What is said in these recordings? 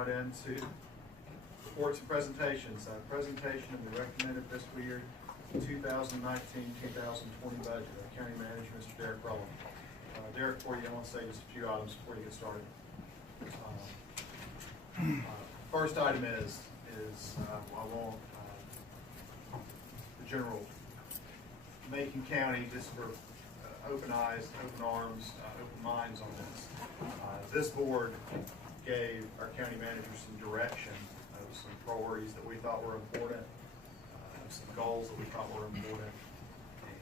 right into reports and presentations. Presentation of the recommended fiscal year 2019-2020 budget. County Manager, Mr. Derek Rowland. Derek, before you, I want to say just a few items before you get started. First item is I want the general Macon County just for open eyes, open arms, open minds on this. This board gave our county manager some direction of some priorities that we thought were important, some goals that we thought were important. And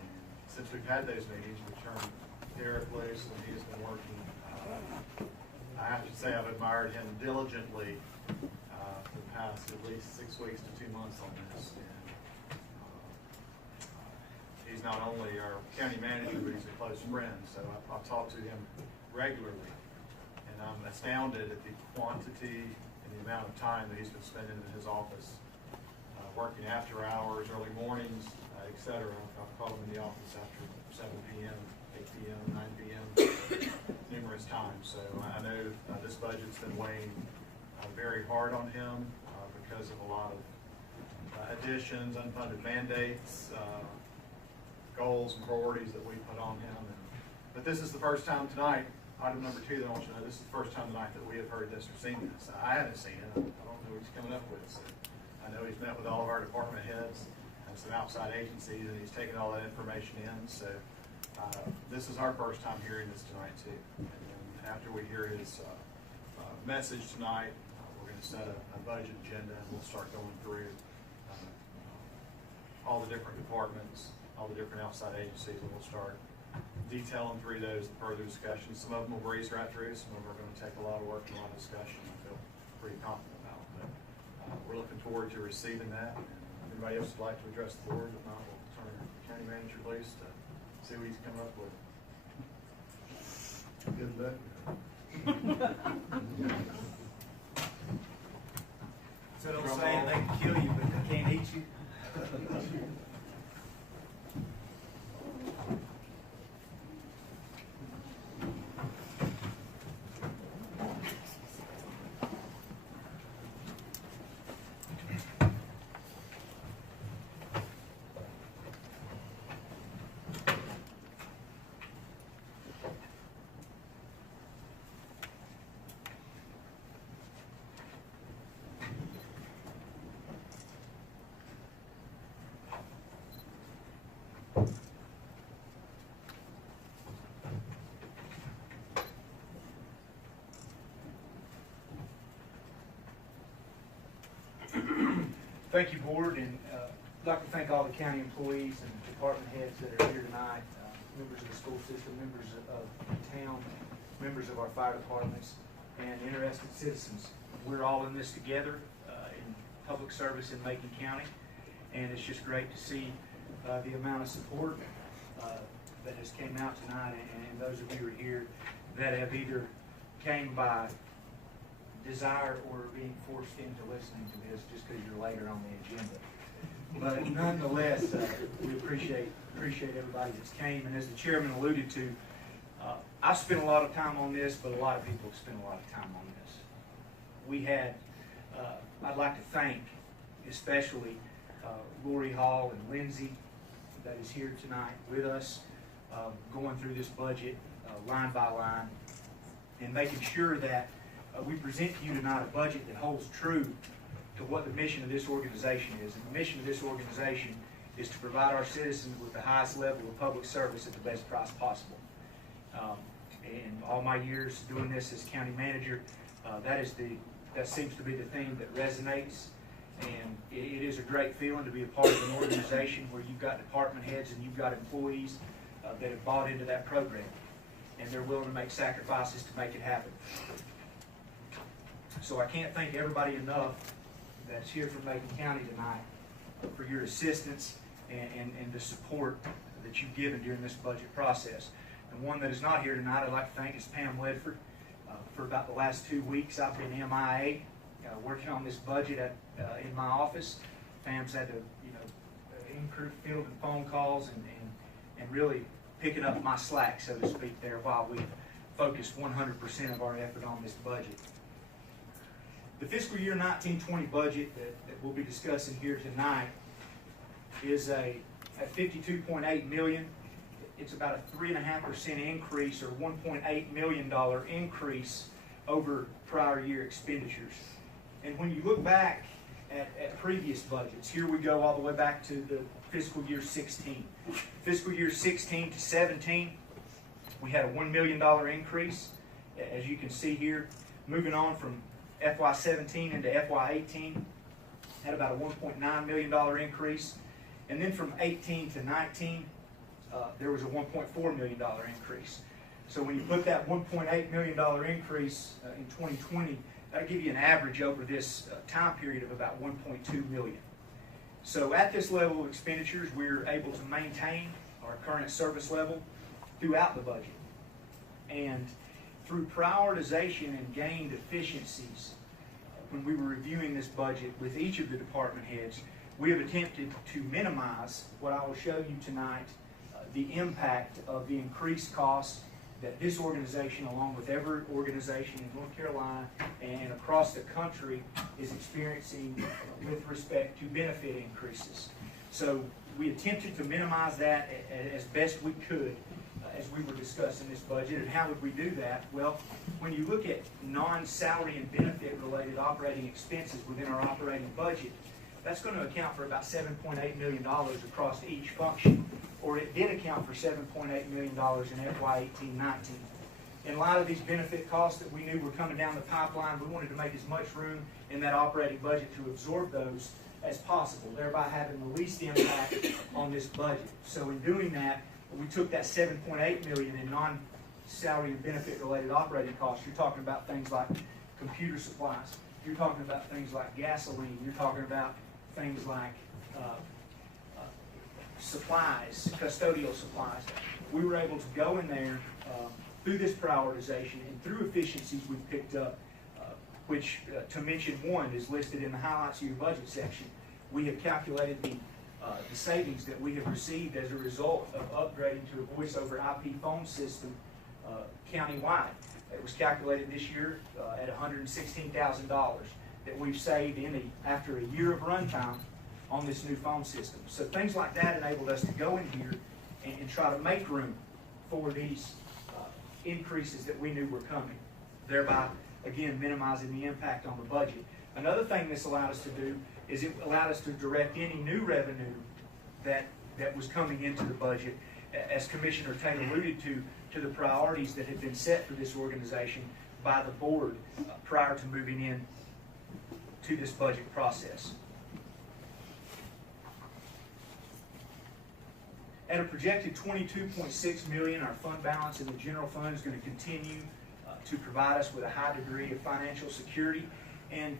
since we've had those meetings, we turned Derek loose, and he has been working. I have to say I've admired him diligently for the past at least 6 weeks to 2 months on this. And he's not only our county manager, but he's a close friend. So I've talked to him regularly, and I'm astounded at the quantity and the amount of time that he's been spending in his office, working after hours, early mornings, etc. I've called him in the office after 7 p.m., 8 p.m., 9 p.m. numerous times. So I know this budget's been weighing very hard on him because of a lot of additions, unfunded mandates, goals and priorities that we put on him. But this is the first time tonight, item number 2 that I want you to know, this is the first time tonight that we have heard this or seen this. I haven't seen it. I don't know what he's coming up with. So I know he's met with all of our department heads and some outside agencies, and he's taken all that information in. So this is our first time hearing this tonight too. And then after we hear his message tonight, we're going to set a budget agenda, and we'll start going through all the different departments, all the different outside agencies, and we'll start detailing through those in further discussion. Some of them will breeze right through, some of them are going to take a lot of work and a lot of discussion. I feel pretty confident about it. But we're looking forward to receiving that. And if anybody else would like to address the board, if not, we'll turn the county manager loose to see what he's coming up with. Good luck. So don't say they can kill you, but they can't eat you. Thank you, Board, and I'd like to thank all the county employees and department heads that are here tonight, members of the school system, members of the town, members of our fire departments, and interested citizens. We're all in this together in public service in Macon County, and it's just great to see the amount of support that has came out tonight, and those of you who are here that have either came by desire or being forced into listening to this just because you're later on the agenda. But nonetheless, we appreciate everybody that's came. And as the chairman alluded to, I've spent a lot of time on this, but a lot of people have spent a lot of time on this. We had, I'd like to thank especially Lori Hall and Lindsay that is here tonight with us, going through this budget line by line and making sure that we present to you tonight a budget that holds true to what the mission of this organization is. And the mission of this organization is to provide our citizens with the highest level of public service at the best price possible. In all my years doing this as county manager, that seems to be the theme that resonates. And it is a great feeling to be a part of an organization where you've got department heads and you've got employees that have bought into that program, and they're willing to make sacrifices to make it happen. So I can't thank everybody enough that's here from Macon County tonight for your assistance and the support that you've given during this budget process. And one that is not here tonight I'd like to thank is Pam Ledford. For about the last 2 weeks I've been MIA working on this budget in my office. Pam's had to fielding phone calls and really picking up my slack, so to speak, there while we focused 100% of our effort on this budget. The fiscal year 19-20 budget that we'll be discussing here tonight is at $52.8 million. It's about a 3.5% increase, or $1.8 million increase over prior year expenditures. And when you look back at previous budgets, here we go all the way back to the fiscal year 16. Fiscal year 16 to 17, we had a $1 million increase, as you can see here. Moving on from FY17 into FY18, had about a $1.9 million increase. And then from 18 to 19, there was a $1.4 million increase. So when you put that $1.8 million increase in 2020, that'll give you an average over this time period of about $1.2 million. So at this level of expenditures, we're able to maintain our current service level throughout the budget. And through prioritization and gained efficiencies, when we were reviewing this budget with each of the department heads, we have attempted to minimize what I will show you tonight, the impact of the increased costs that this organization, along with every organization in North Carolina and across the country, is experiencing with respect to benefit increases. So we attempted to minimize that as best we could as we were discussing this budget. And how would we do that? Well, when you look at non-salary and benefit related operating expenses within our operating budget, that's going to account for about $7.8 million across each function, or it did account for $7.8 million in FY18-19. In light of these benefit costs that we knew were coming down the pipeline, we wanted to make as much room in that operating budget to absorb those as possible, thereby having the least impact on this budget. So in doing that, we took that $7.8 million in non-salary and benefit related operating costs. You're talking about things like computer supplies. You're talking about things like gasoline. You're talking about things like supplies, custodial supplies. We were able to go in there through this prioritization and through efficiencies we've picked up, which to mention one is listed in the highlights of your budget section. We have calculated the savings that we have received as a result of upgrading to a voice over IP phone system countywide. It was calculated this year at $116,000 that we've saved after a year of runtime on this new phone system. So things like that enabled us to go in here and try to make room for these increases that we knew were coming, thereby, again, minimizing the impact on the budget. Another thing this allowed us to do is it allowed us to direct any new revenue that was coming into the budget, as Commissioner Taylor alluded to the priorities that had been set for this organization by the board prior to moving in to this budget process. At a projected $22.6 million, our fund balance in the general fund is going to continue to provide us with a high degree of financial security. And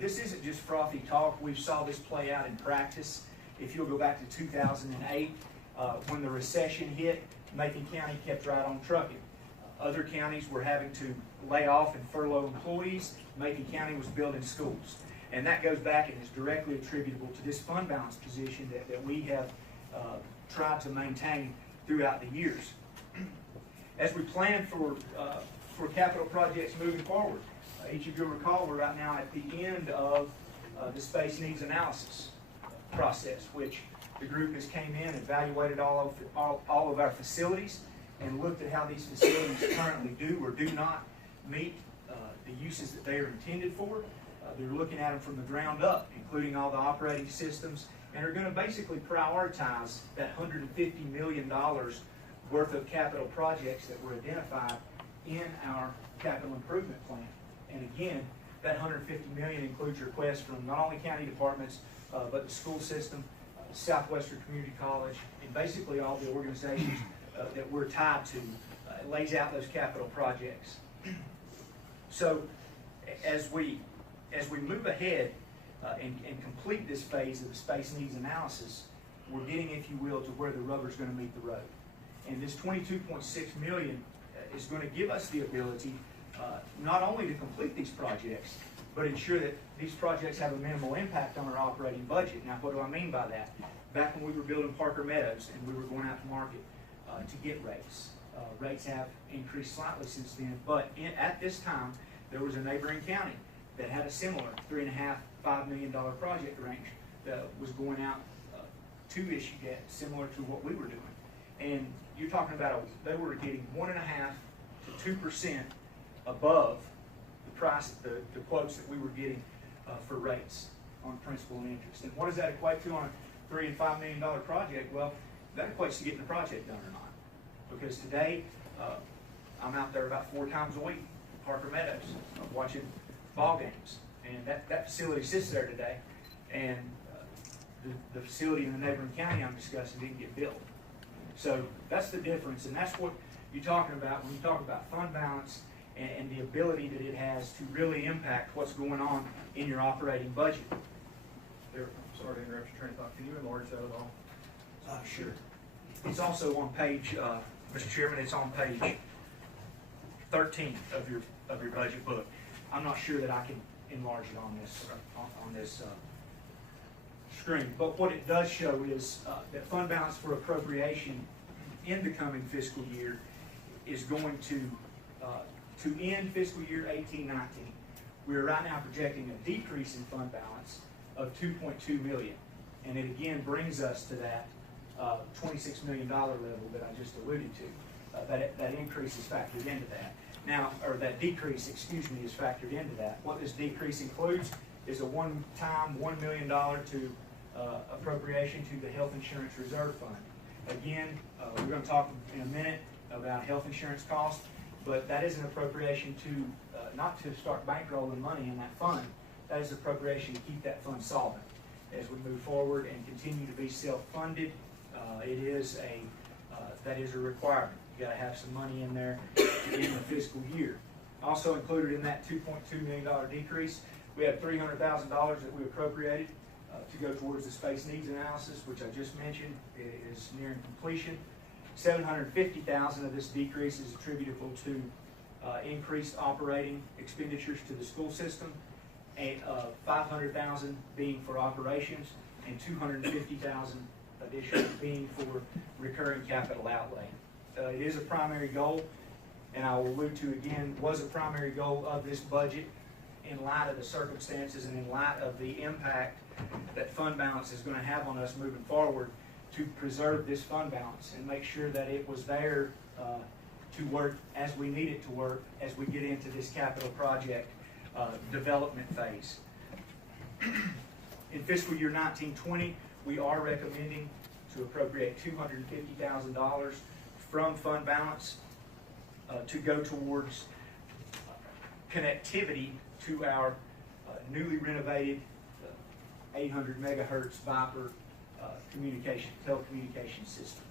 this isn't just frothy talk. We saw this play out in practice. If you'll go back to 2008, when the recession hit, Macon County kept right on trucking. Other counties were having to lay off and furlough employees. Macon County was building schools. And that goes back and is directly attributable to this fund balance position that we have tried to maintain throughout the years. As we plan for capital projects moving forward, each of you recall we're right now at the end of the space needs analysis process, which the group has came in and evaluated all of our facilities and looked at how these facilities currently do or do not meet the uses that they are intended for. They're looking at them from the ground up, including all the operating systems, and are going to basically prioritize that $150 million worth of capital projects that were identified in our capital improvement plan. And again, that $150 million includes requests from not only county departments, but the school system, Southwestern Community College, and basically all the organizations that we're tied to. It lays out those capital projects. So as we move ahead and complete this phase of the space needs analysis, we're getting, if you will, to where the rubber's going to meet the road. And this $22.6 million is going to give us the ability not only to complete these projects, but ensure that these projects have a minimal impact on our operating budget. Now, what do I mean by that? Back when we were building Parker Meadows and we were going out to market to get rates, rates have increased slightly since then, but at this time, there was a neighboring county that had a similar $3.5, $5 million project range that was going out to issue debt similar to what we were doing. And you're talking about they were getting 1.5% to 2% above the price, the quotes that we were getting for rates on principal and interest. And what does that equate to on a $3 and $5 million project? Well, that equates to getting the project done or not. Because today, I'm out there about 4 times a week in Parker Meadows watching ball games. And that facility sits there today. And the facility in the neighboring county I'm discussing didn't get built. So that's the difference. And that's what you're talking about when you talk about fund balance and the ability that it has to really impact what's going on in your operating budget. There, sorry to interrupt your train of thought. Can you enlarge that at all? Sure. It's also on page, Mr. Chairman, it's on page 13 of your budget book. I'm not sure that I can enlarge it on this screen, but what it does show is that fund balance for appropriation in the coming fiscal year is going to end fiscal year 18-19. We are right now projecting a decrease in fund balance of $2.2 million, and it again brings us to that $26 million level that I just alluded to. That increase is factored into that. Now, or that decrease, excuse me, is factored into that. What this decrease includes is a one-time $1 million to appropriation to the Health Insurance Reserve Fund. Again, we're going to talk in a minute about health insurance costs, but that is an appropriation to not to start bankrolling money in that fund. That is appropriation to keep that fund solvent as we move forward and continue to be self-funded. That is a requirement. You got to have some money in there in the fiscal year. Also included in that $2.2 million decrease, we have $300,000 that we appropriated to go towards the space needs analysis, which I just mentioned is nearing completion. $750,000 of this decrease is attributable to increased operating expenditures to the school system, and $500,000 being for operations, and $250,000 additional being for recurring capital outlay. It is a primary goal, and I will allude to again, was a primary goal of this budget in light of the circumstances and in light of the impact that fund balance is going to have on us moving forward, to preserve this fund balance and make sure that it was there to work as we need it to work as we get into this capital project development phase. In fiscal year 19-20, we are recommending to appropriate $250,000 from fund balance to go towards connectivity to our newly renovated 800 megahertz Viper telecommunication system.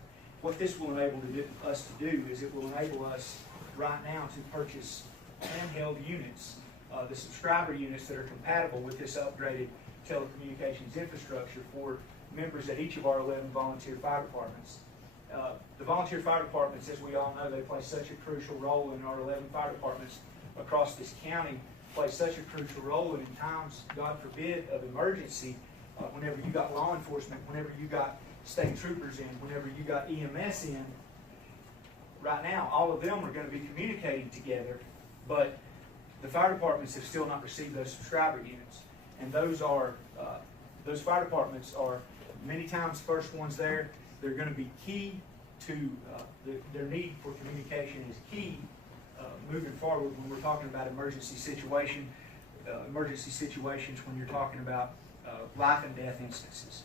What this will enable us to do is it will enable us right now to purchase handheld units, the subscriber units that are compatible with this upgraded telecommunications infrastructure for members at each of our 11 volunteer fire departments. The volunteer fire departments, as we all know, they play such a crucial role in our 11 fire departments across this county, play such a crucial role, and in times, God forbid, of emergency, whenever you got law enforcement, whenever you got state troopers in, whenever you got EMS in, right now, all of them are going to be communicating together, but the fire departments have still not received those subscriber units. And those fire departments are many times first ones there. They're going to be key to, their need for communication is key moving forward when we're talking about emergency situations when you're talking about life and death instances.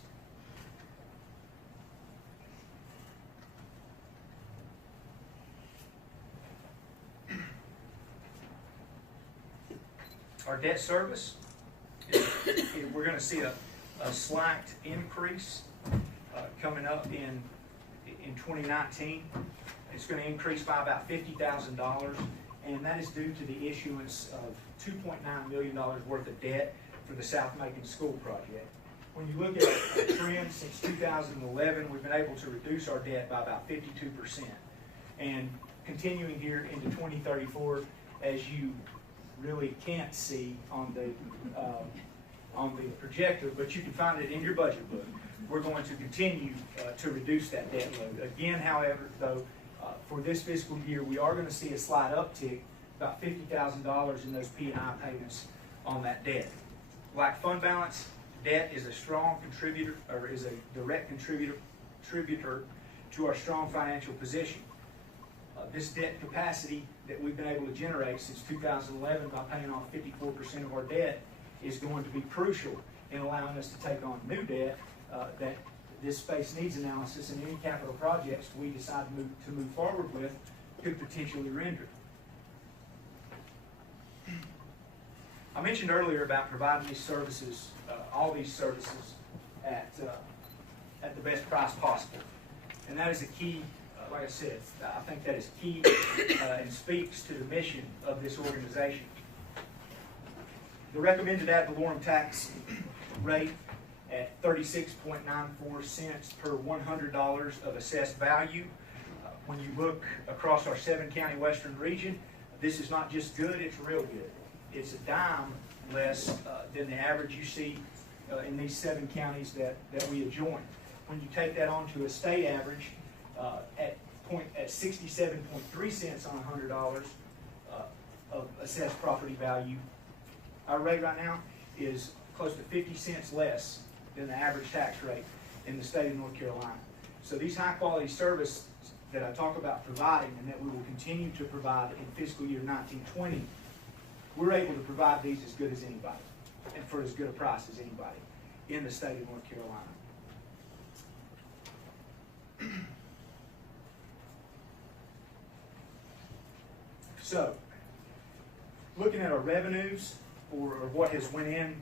Our debt service, we're going to see a slight increase coming up in 2019. It's going to increase by about $50,000, and that is due to the issuance of $2.9 million worth of debt for the South Macon School project. When you look at the trend since 2011, we've been able to reduce our debt by about 52%. And continuing here into 2034, as you really can't see on the projector, but you can find it in your budget book, we're going to continue to reduce that debt load. Again, however, though, for this fiscal year, we are going to see a slight uptick, about $50,000 in those P&I payments on that debt. Like fund balance, debt is a strong contributor, or is a direct contributor to our strong financial position. This debt capacity that we've been able to generate since 2011 by paying off 54% of our debt is going to be crucial in allowing us to take on new debt that this space needs analysis, and any capital projects we decide to move forward with could potentially render. I mentioned earlier about providing these services, all these services at the best price possible. And that is a key, like I said, I think that is key and speaks to the mission of this organization. The recommended ad valorem tax rate at 36.94 cents per $100 of assessed value. When you look across our 7-county western region, this is not just good, it's real good. It's a dime less than the average you see in these 7 counties that we adjoin. When you take that on to a state average at 67.3 cents on $100 of assessed property value, our rate right now is close to 50 cents less than the average tax rate in the state of North Carolina. So these high quality services that I talk about providing and that we will continue to provide in fiscal year 1920, we're able to provide these as good as anybody and for as good a price as anybody in the state of North Carolina. So, looking at our revenues or what has went in,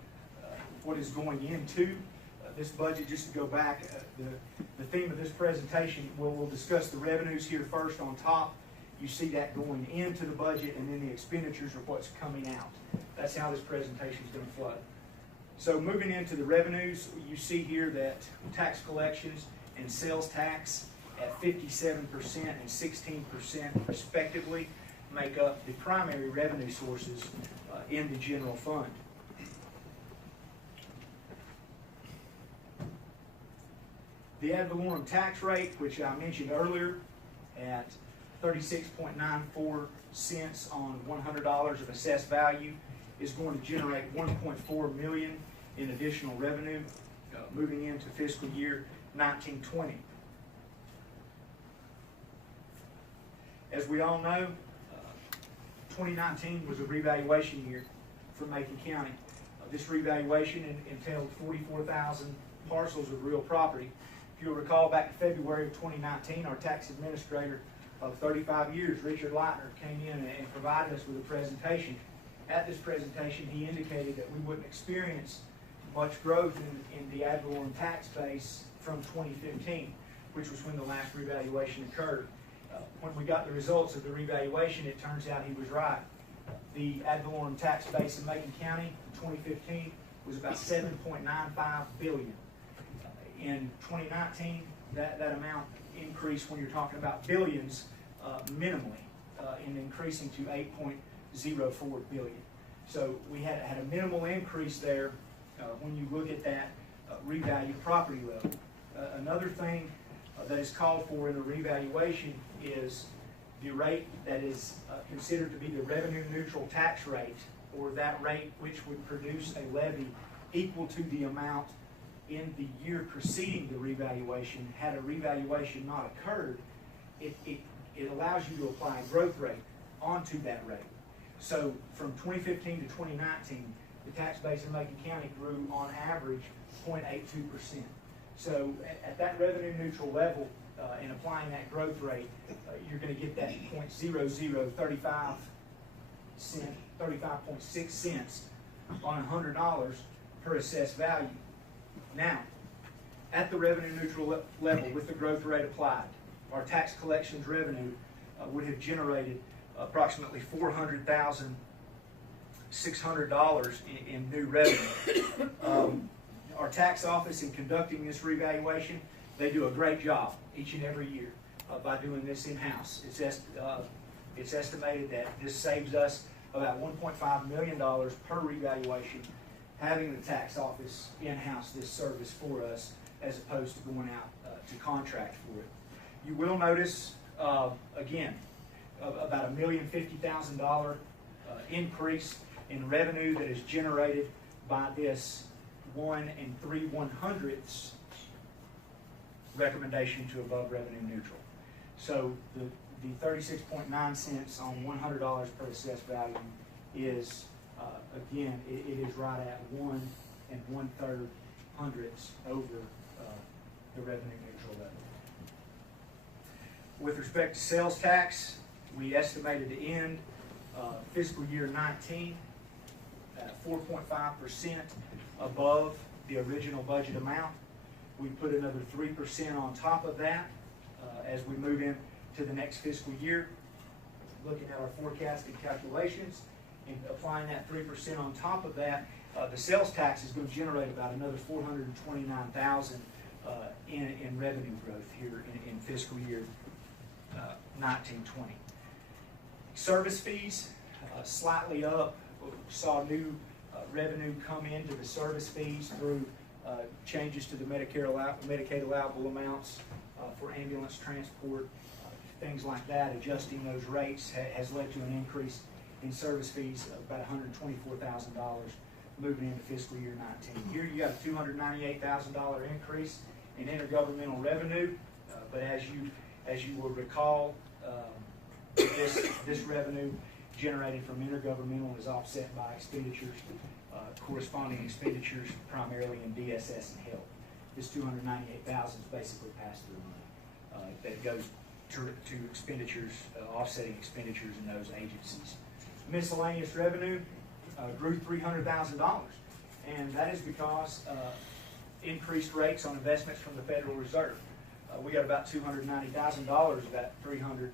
what is going into this budget, just to go back, the theme of this presentation, we'll discuss the revenues here first on top. You see that going into the budget, and then the expenditures are what's coming out. That's how this presentation is going to flow. So moving into the revenues, you see here that tax collections and sales tax at 57% and 16% respectively make up the primary revenue sources in the general fund. The ad valorem tax rate, which I mentioned earlier, at 36.94 cents on $100 of assessed value, is going to generate $1.4 million in additional revenue moving into fiscal year 1920. As we all know, 2019 was a revaluation year for Macon County. This revaluation entailed 44,000 parcels of real property. If you'll recall, back in February of 2019, our tax administrator of 35 years, Richard Leitner, came in and provided us with a presentation. At this presentation, he indicated that we wouldn't experience much growth in the ad valorem tax base from 2015, which was when the last revaluation occurred. When we got the results of the revaluation, it turns out he was right. The ad valorem tax base in Macon County in 2015 was about $7.95 billion. In 2019, that amount increased, when you're talking about billions, minimally, in increasing to $8.04 billion. So we had a minimal increase there when you look at that revalued property level. Another thing that is called for in a revaluation is the rate that is considered to be the revenue neutral tax rate, or that rate which would produce a levy equal to the amount in the year preceding the revaluation. Had a revaluation not occurred, it allows you to apply a growth rate onto that rate. So from 2015 to 2019, the tax base in Macon County grew on average 0.82%. So at that revenue neutral level, in applying that growth rate, you're going to get that 35.6 cents on $100 per assessed value. Now, at the revenue neutral level with the growth rate applied, our tax collections revenue would have generated approximately $400,600 in new revenue. Our tax office, in conducting this revaluation, they do a great job each and every year by doing this in-house. It's estimated that this saves us about $1.5 million per revaluation, having the tax office in-house this service for us as opposed to going out to contract for it. You will notice, again, about $1,050,000 increase in revenue that is generated by this 1 3/100ths recommendation to above revenue neutral. So the 36.9 cents on $100 per assessed value is, again, it is right at 1 1/3 hundredths over the revenue neutral level. With respect to sales tax, we estimated to end fiscal year 19 at 4.5% above the original budget amount. We put another 3% on top of that as we move into the next fiscal year. Looking at our forecasted calculations and applying that 3% on top of that, the sales tax is going to generate about another $429,000 in revenue growth here in fiscal year 19-20. Service fees slightly up. Saw new revenue come into the service fees through changes to the Medicaid allowable amounts for ambulance transport, things like that. Adjusting those rates has led to an increase in service fees of about $124,000 moving into fiscal year 19. Here you got a $298,000 increase in intergovernmental revenue, but as you will recall, this revenue generated from intergovernmental is offset by expenditures, corresponding expenditures primarily in DSS and health. This $298,000 is basically pass-through money that goes to expenditures, offsetting expenditures in those agencies. Miscellaneous revenue grew $300,000, and that is because increased rates on investments from the Federal Reserve. We got about $290,000 of that $300,000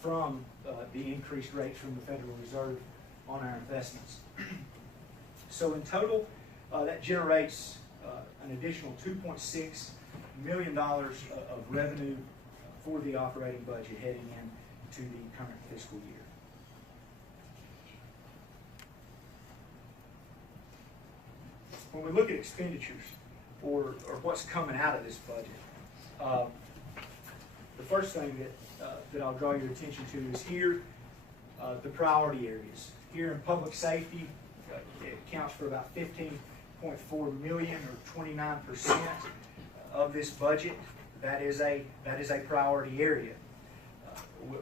from the increased rates from the Federal Reserve on our investments. So in total, that generates an additional $2.6 million of revenue for the operating budget heading into the current fiscal year. When we look at expenditures, or what's coming out of this budget, the first thing that I'll draw your attention to is here, the priority areas. Here in public safety, it accounts for about $15.4 million, or 29% of this budget. That is a priority area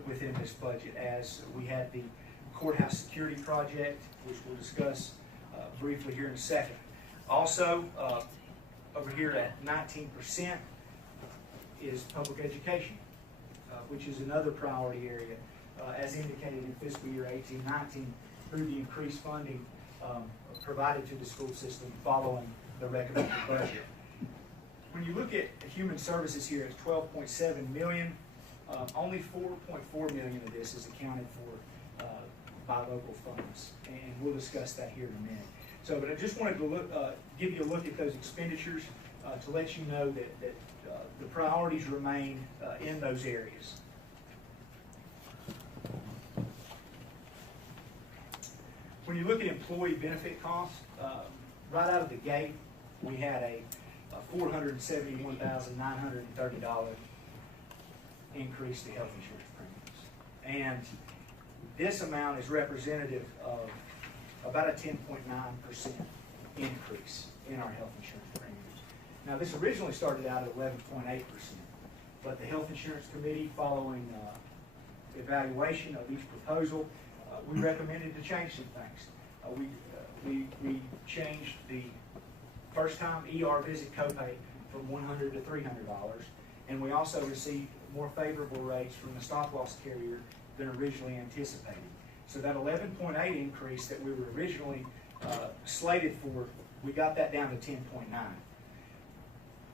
within this budget, as we had the courthouse security project, which we'll discuss briefly here in a second. Also, over here at 19% is public education, which is another priority area, as indicated in fiscal year 18-19 through the increased funding provided to the school system following the recommended budget. When you look at human services here, it's $12.7 million. Only $4.4 million of this is accounted for by local funds, and we'll discuss that here in a minute. So, but I just wanted to give you a look at those expenditures to let you know that the priorities remain in those areas. When you look at employee benefit costs, right out of the gate, we had a $471,930 increase to health insurance premiums. And this amount is representative of about a 10.9% increase in our health insurance premiums. Now, this originally started out at 11.8%, but the Health Insurance Committee, following evaluation of each proposal, we recommended to change some things. We changed the first-time ER visit copay from $100 to $300, and we also received more favorable rates from the stop-loss carrier than originally anticipated. So that 11.8 increase that we were originally slated for, we got that down to 10.9.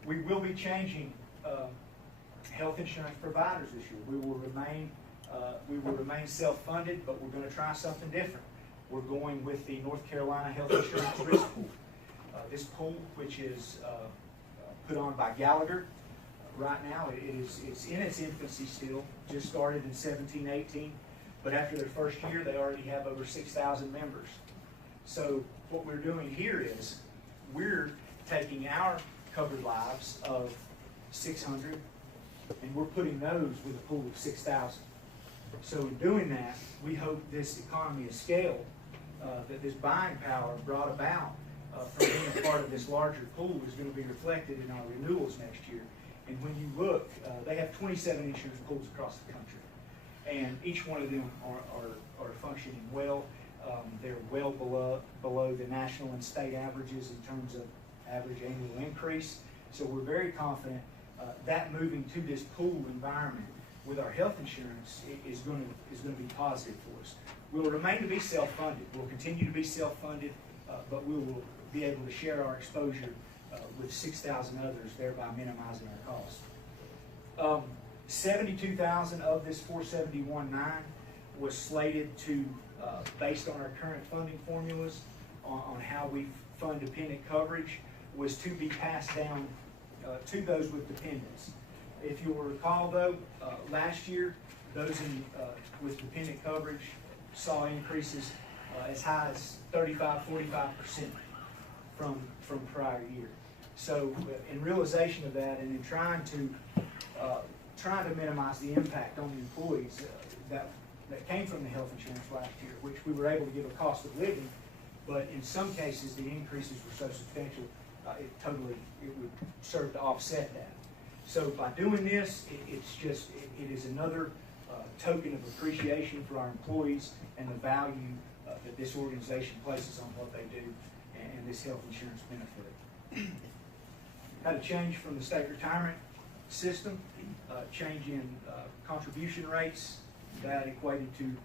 We will be changing health insurance providers this year. We will remain self-funded, but we're going to try something different. We're going with the North Carolina Health Insurance Risk Pool. This pool, which is put on by Gallagher, right now it's in its infancy still. Just started in 17-18, but after their first year, they already have over 6,000 members. So what we're doing here is we're taking our covered lives of 600, and we're putting those with a pool of 6,000. So in doing that, we hope this economy of scale that this buying power brought about from being a part of this larger pool is going to be reflected in our renewals next year. And when you look, they have 27 insurance pools across the country, and each one of them are functioning well. They're well below the national and state averages in terms of average annual increase. So we're very confident that moving to this pool environment with our health insurance is going to be positive for us. We'll remain to be self-funded. We'll continue to be self-funded, but we will be able to share our exposure with 6,000 others, thereby minimizing our cost. 72,000 of this 471.9 was slated to, based on our current funding formulas, on how we fund dependent coverage, was to be passed down to those with dependents. If you'll recall though, last year, those with dependent coverage saw increases as high as 35–45% from prior year. So in realization of that, and in trying to minimize the impact on the employees that came from the health insurance last year, which we were able to give a cost of living, but in some cases the increases were so substantial it would serve to offset that. So by doing this, it is another token of appreciation for our employees and the value that this organization places on what they do and this health insurance benefit. Had a change from the state retirement system, change in contribution rates. That equated to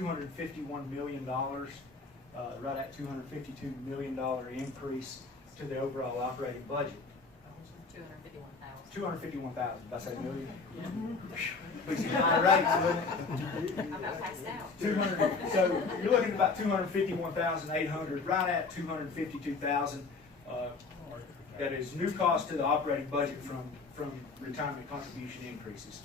$251 million, right at $252 million increase to the overall operating budget. 251,000. Did I say million? Yeah. At least high rates, I'm about passed out. 200. So you're looking at about 251,800, right at 252,000. That is new cost to the operating budget from retirement contribution increases.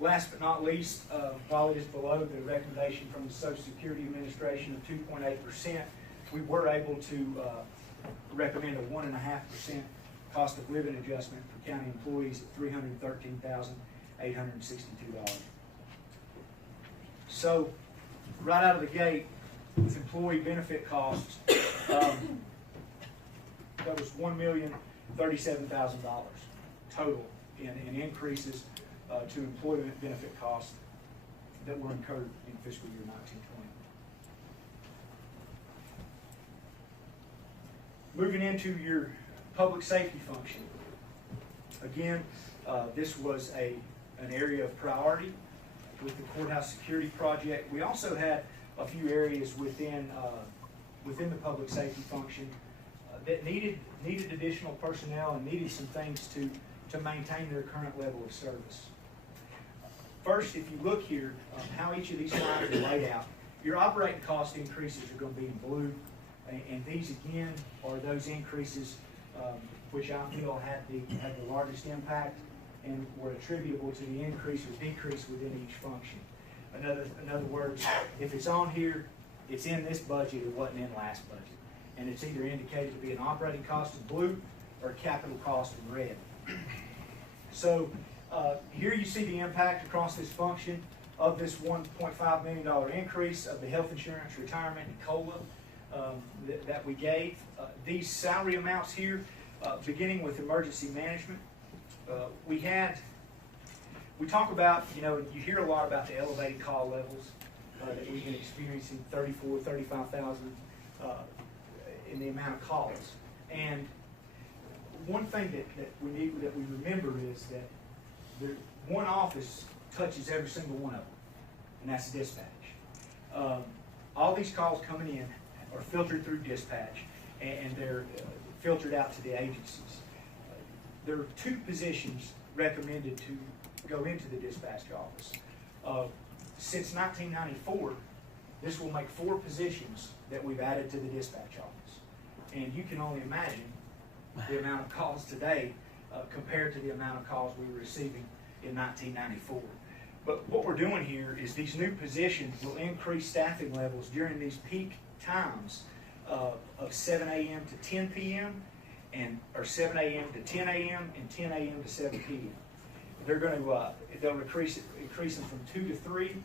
Last but not least, while it is below the recommendation from the Social Security Administration of 2.8%, we were able to recommend a 1.5% cost of living adjustment for county employees at $313,862. So, right out of the gate, with employee benefit costs, that was $1,037,000 total in increases to employment benefit costs that were incurred in fiscal year 1920. Moving into your public safety function. Again, this was an area of priority with the courthouse security project. We also had a few areas within the public safety function that needed additional personnel and needed some things to maintain their current level of service. First, if you look here, how each of these lines are laid out, your operating cost increases are going to be in blue, and these again are those increases which I feel had the largest impact and were attributable to the increase or decrease within each function. In other words, if it's on here, it's in this budget, it wasn't in last budget. And it's either indicated to be an operating cost in blue or capital cost in red. So here you see the impact across this function of this $1.5 million increase of the health insurance, retirement, and COLA that we gave. These salary amounts here, beginning with emergency management, we talk about, you hear a lot about the elevated call levels that we've been experiencing, 35,000 in the amount of calls. And one thing that we remember is that one office touches every single one of them, and that's dispatch. All these calls coming in are filtered through dispatch, and they're filtered out to the agencies. There are 2 positions recommended to go into the dispatch office. Since 1994, this will make 4 positions that we've added to the dispatch office. And you can only imagine the amount of calls today compared to the amount of calls we were receiving in 1994. But what we're doing here is these new positions will increase staffing levels during these peak times of 7 a.m. to 10 p.m. or 7 a.m. to 10 a.m. and 10 a.m. to 7 p.m. They'll increase them from 2 to 3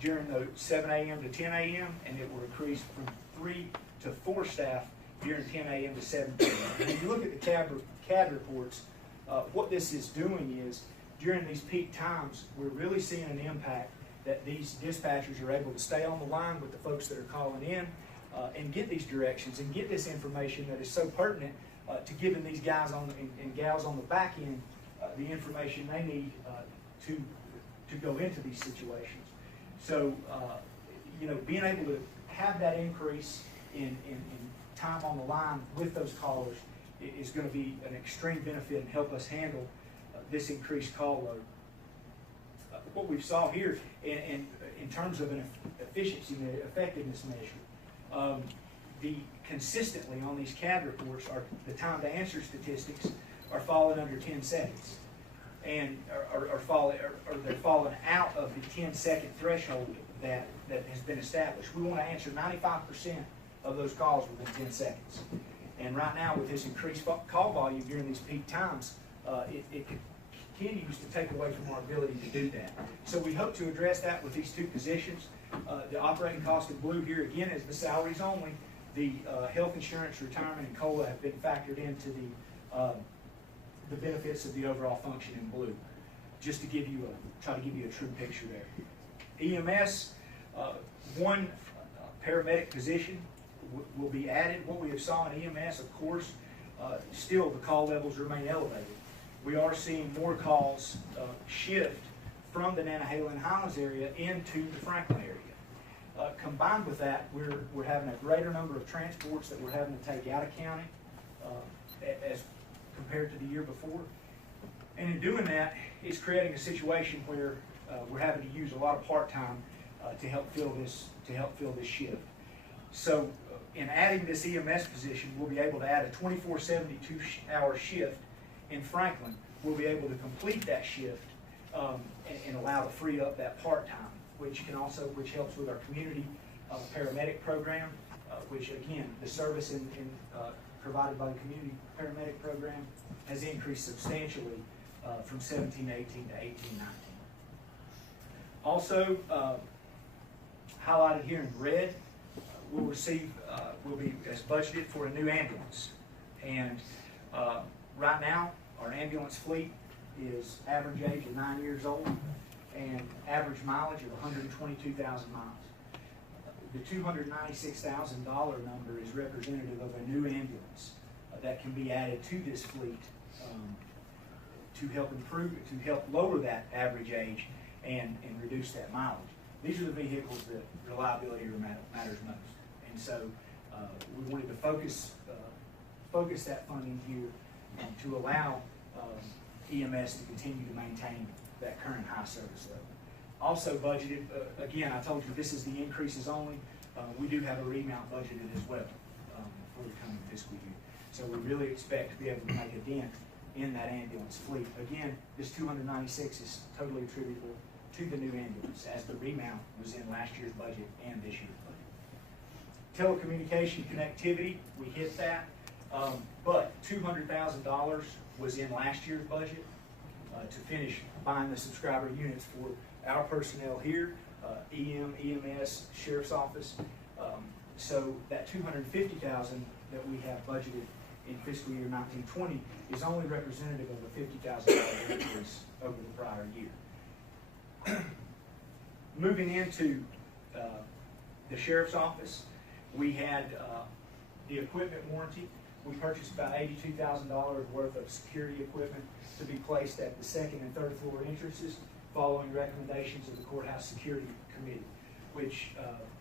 during the 7 a.m. to 10 a.m. and it will increase from 3 to 4 staff during 10 a.m. to 7 p.m. And when you look at the CAD reports, what this is doing is, during these peak times, we're really seeing an impact that these dispatchers are able to stay on the line with the folks that are calling in and get these directions and get this information that is so pertinent to giving these guys and gals on the back end the information they need to go into these situations. So, being able to have that increase in time on the line with those callers is going to be an extreme benefit and help us handle this increased call load. What we saw here, in terms of an efficiency, effectiveness measure, consistently on these CAD reports, the time to answer statistics are falling under 10 seconds, and they're falling out of the 10-second threshold that has been established. We want to answer 95% of those calls within 10 seconds. And right now, with this increased call volume during these peak times, it continues to take away from our ability to do that. So we hope to address that with these two positions. The operating cost in blue here again is the salaries only. The health insurance, retirement, and COLA have been factored into the benefits of the overall function in blue. Just to try to give you a true picture there. EMS, one paramedic position will be added. What we have saw in EMS, of course, still the call levels remain elevated. We are seeing more calls shift from the Nantahala Highlands area into the Franklin area. Combined with that, we're having a greater number of transports that we're having to take out of county as compared to the year before. And in doing that, it's creating a situation where we're having to use a lot of part-time to help fill this shift. So in adding this EMS position, we'll be able to add a 24/72 hour shift in Franklin. We'll be able to complete that shift and allow to free up that part-time, which helps with our community paramedic program, which again, the service provided by the community paramedic program has increased substantially from 17 to 18 to 18, 19. Also, highlighted here in red, we'll be as budgeted for a new ambulance. And right now, our ambulance fleet is average age of 9 years old and average mileage of 122,000 miles. The $296,000 number is representative of a new ambulance that can be added to this fleet to help lower that average age and reduce that mileage. These are the vehicles that reliability matters most. And so we wanted to focus that funding here to allow EMS to continue to maintain that current high service level. Also budgeted, again, I told you this is the increases only. We do have a remount budgeted as well for the coming fiscal year. So we really expect to be able to make a dent in that ambulance fleet. Again, this 296 is totally attributable to the new ambulance, as the remount was in last year's budget and this year's budget. Telecommunication connectivity, we hit that, but $200,000 was in last year's budget to finish buying the subscriber units for our personnel here, EMS, Sheriff's Office. So that $250,000 that we have budgeted in fiscal year 1920 is only representative of a $50,000 increase over the prior year. Moving into the Sheriff's Office, we had the equipment warranty. We purchased about $82,000 worth of security equipment to be placed at the second and third floor entrances following recommendations of the Courthouse Security Committee, which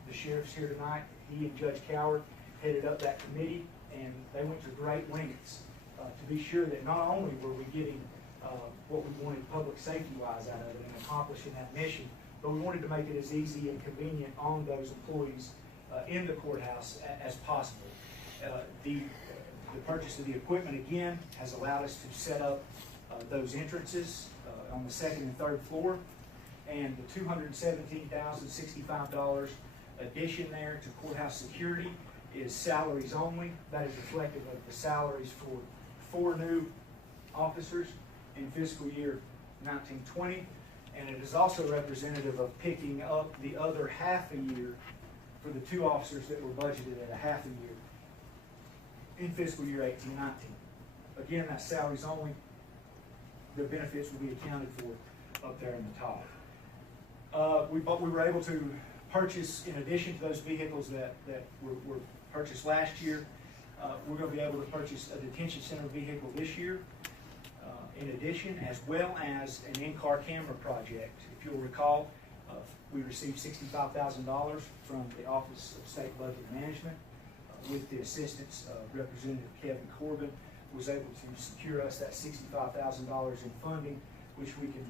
the sheriff's here tonight. He and Judge Coward headed up that committee, and they went to great lengths to be sure that not only were we getting what we wanted public safety-wise out of it and accomplishing that mission, but we wanted to make it as easy and convenient on those employees in the courthouse as possible. The purchase of the equipment, again, has allowed us to set up those entrances on the second and third floor, and the $217,065 addition there to courthouse security is salaries only. That is reflective of the salaries for 4 new officers in fiscal year 1920, and it is also representative of picking up the other half a year for the 2 officers that were budgeted at a half a year in fiscal year 18-19. Again, that's salaries only. The benefits will be accounted for up there in the top. We were able to purchase, in addition to those vehicles that were purchased last year, we're going to be able to purchase a detention center vehicle this year. In addition, as well as an in-car camera project. If you'll recall, we received $65,000 from the Office of State Budget Management with the assistance of Representative Kevin Corbin, was able to secure us that $65,000 in funding, which we can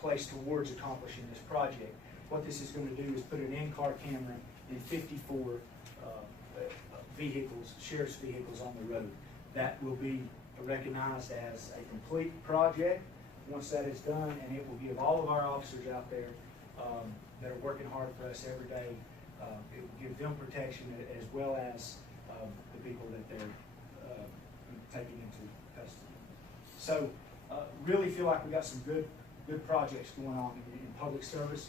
place towards accomplishing this project. What this is going to do is put an in-car camera in 54 vehicles, sheriff's vehicles on the road. That will be recognized as a complete project once that is done, and it will give all of our officers out there that are working hard for us every day, it will give them protection as well as the people that they're taking into custody. So really feel like we got some good projects going on in public service,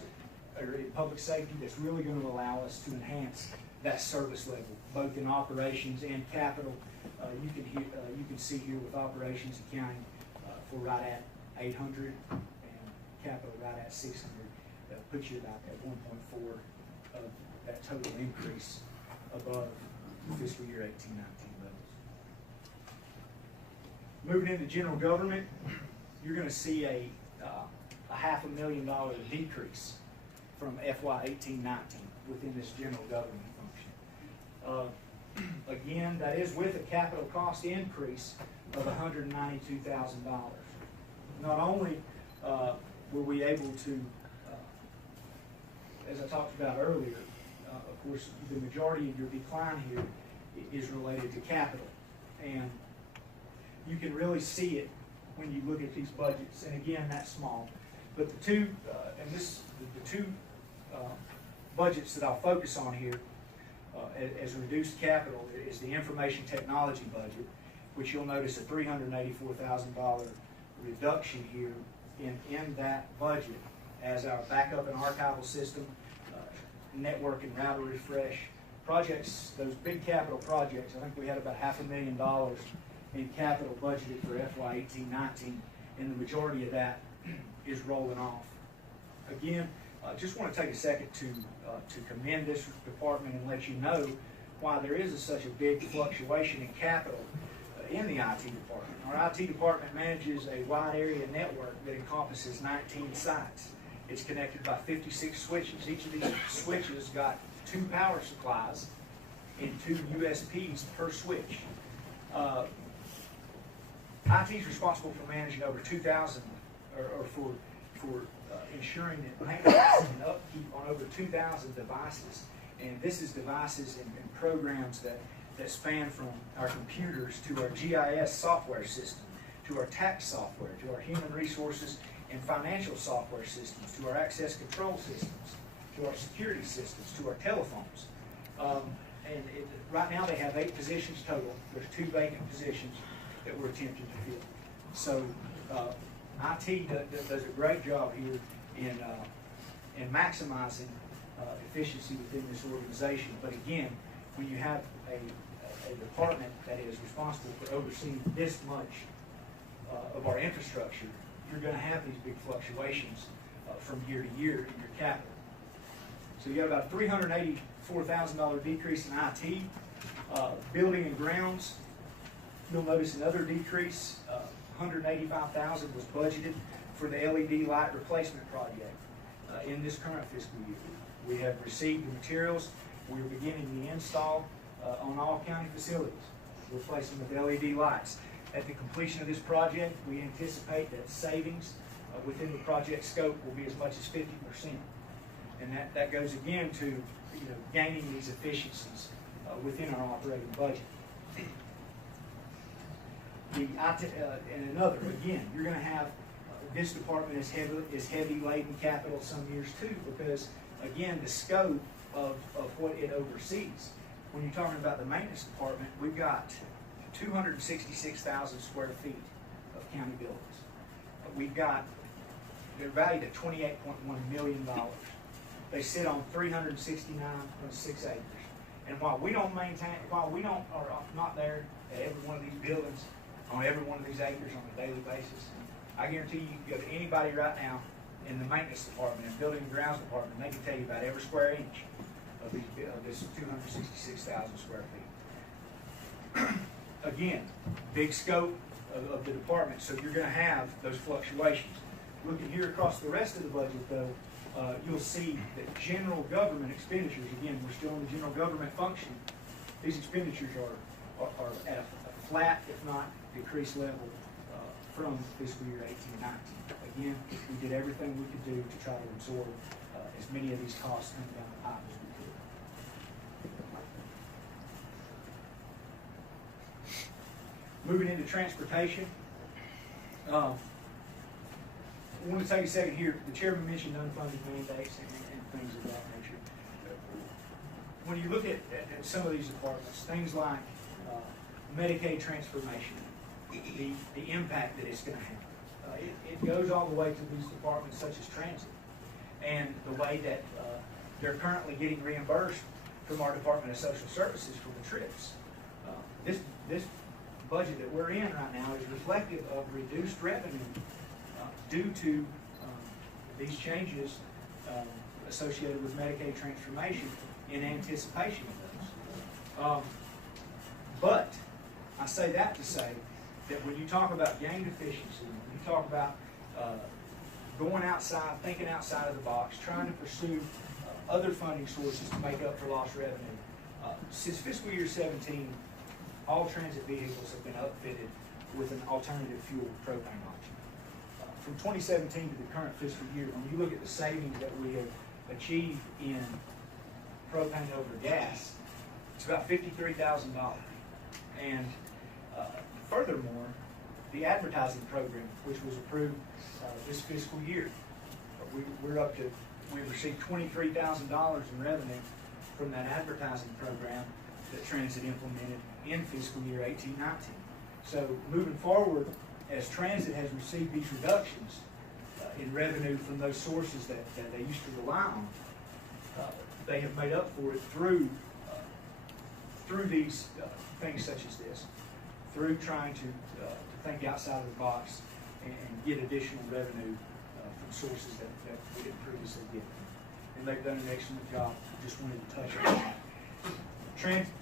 or in public safety, that's really going to allow us to enhance that service level, both in operations and capital. You can see here with operations accounting for right at 800 and capital right at 600. That puts you about at 1.4 of that total increase above fiscal year 18-19 levels. Moving into general government, you're going to see a $500,000 decrease from FY 18-19 within this general government function. Again, that is with a capital cost increase of $192,000. Not only were we able to, as I talked about earlier, of course, the majority of your decline here is related to capital. And you can really see it when you look at these budgets. And again, that's small. But the two, budgets that I'll focus on here as reduced capital is the information technology budget, which you'll notice a $384,000 reduction here in that budget as our backup and archival system, network and router refresh projects, those big capital projects. I think we had about $500,000 in capital budgeted for FY 18-19, and the majority of that is rolling off. Again, I just want to take a second to commend this department and let you know why there is such a big fluctuation in capital in the IT department. Our IT department manages a wide area network that encompasses 19 sites. It's connected by 56 switches. Each of these switches got 2 power supplies and 2 USPs per switch. IT is responsible for managing over 2,000, or for ensuring that maintenance and upkeep on over 2,000 devices. And this is devices and programs that span from our computers to our GIS software system, to our tax software, to our human resources and financial software systems, to our access control systems, to our security systems, to our telephones. Right now they have 8 positions total. There's 2 vacant positions that we're attempting to fill. So IT does a great job here in maximizing efficiency within this organization. But again, when you have a department that is responsible for overseeing this much of our infrastructure, you're going to have these big fluctuations from year to year in your capital. So you have about a $384,000 decrease in IT. Building and grounds, you'll notice another decrease. $185,000 was budgeted for the LED light replacement project in this current fiscal year. We have received the materials. We're beginning the install on all county facilities, replacing with LED lights. At the completion of this project, we anticipate that savings within the project scope will be as much as 50%. And that goes again to gaining these efficiencies within our operating budget. And another, again, you're going to have this department is heavy laden capital some years too, because again, the scope of what it oversees. When you're talking about the maintenance department, we've got 266,000 square feet of county buildings. They're valued at $28.1 million. They sit on 369.6 acres. And while we don't are not there at every one of these buildings, on every one of these acres on a daily basis, I guarantee you can go to anybody right now in the maintenance department and building and grounds department, and they can tell you about every square inch of this 266,000 square feet. Again, big scope of the department, so you're going to have those fluctuations. Looking here across the rest of the budget, though, you'll see that general government expenditures, again, we're still in the general government function. These expenditures are at a flat, if not decreased level from fiscal year 18-19. Again, we did everything we could do to try to absorb as many of these costs coming down the pipe as we could. Moving into transportation. I want to take a second here. The chairman mentioned unfunded mandates and things of that nature. When you look at some of these departments, things like Medicaid transformation, the impact that it's going to have. It goes all the way to these departments such as transit, and the way that they're currently getting reimbursed from our Department of Social Services for the trips. This budget that we're in right now is reflective of reduced revenue due to these changes associated with Medicaid transformation in anticipation of those. But I say that to say that when you talk about gain efficiency, when you talk about going outside, thinking outside of the box, trying to pursue other funding sources to make up for lost revenue, since fiscal year 17, all transit vehicles have been upfitted with an alternative fuel propane option. From 2017 to the current fiscal year, when you look at the savings that we have achieved in propane over gas, it's about $53,000. And furthermore, the advertising program, which was approved this fiscal year, we've received $23,000 in revenue from that advertising program that Transit implemented in fiscal year 18-19. So moving forward, as Transit has received these reductions in revenue from those sources that they used to rely on, they have made up for it through these things such as this, through trying to think outside of the box and get additional revenue from sources that we didn't previously get. And they've done an excellent job. Just wanted to touch on that.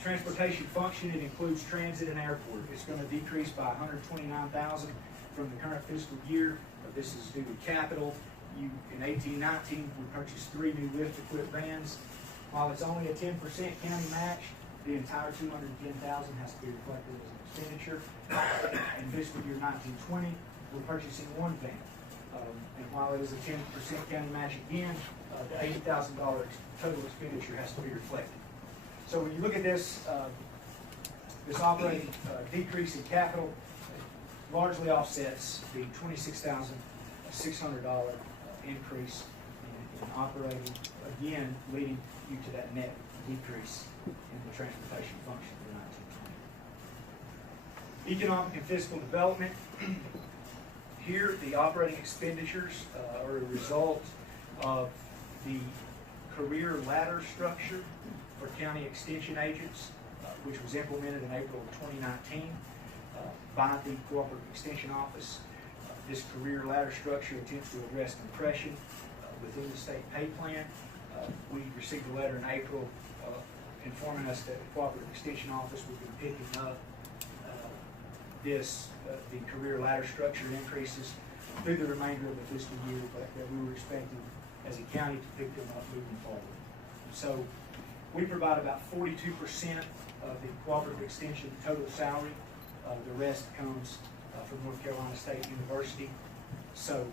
Transportation function, it includes transit and airport. It's going to decrease by $129,000 from the current fiscal year. This is due to capital. In 18-19, we purchased 3 new lift-equipped vans. While it's only a 10% county match, the entire $210,000 has to be reflected as an expenditure. In fiscal year 19-20, we're purchasing 1 van. And while it is a 10% county match again, the $80,000 total expenditure has to be reflected. So when you look at this, this operating decrease in capital largely offsets the $26,600 increase in operating, again leading you to that net decrease in the transportation function for 19-20. Economic and fiscal development. Here, the operating expenditures are a result of the career ladder structure for county extension agents, which was implemented in April of 2019 by the Cooperative Extension Office. This career ladder structure attempts to address compression within the state pay plan. We received a letter in April informing us that the Cooperative Extension Office would be picking up the career ladder structure increases through the remainder of the fiscal year, but that we were expecting as a county to pick them up moving forward. So we provide about 42% of the Cooperative Extension total salary. The rest comes from North Carolina State University. So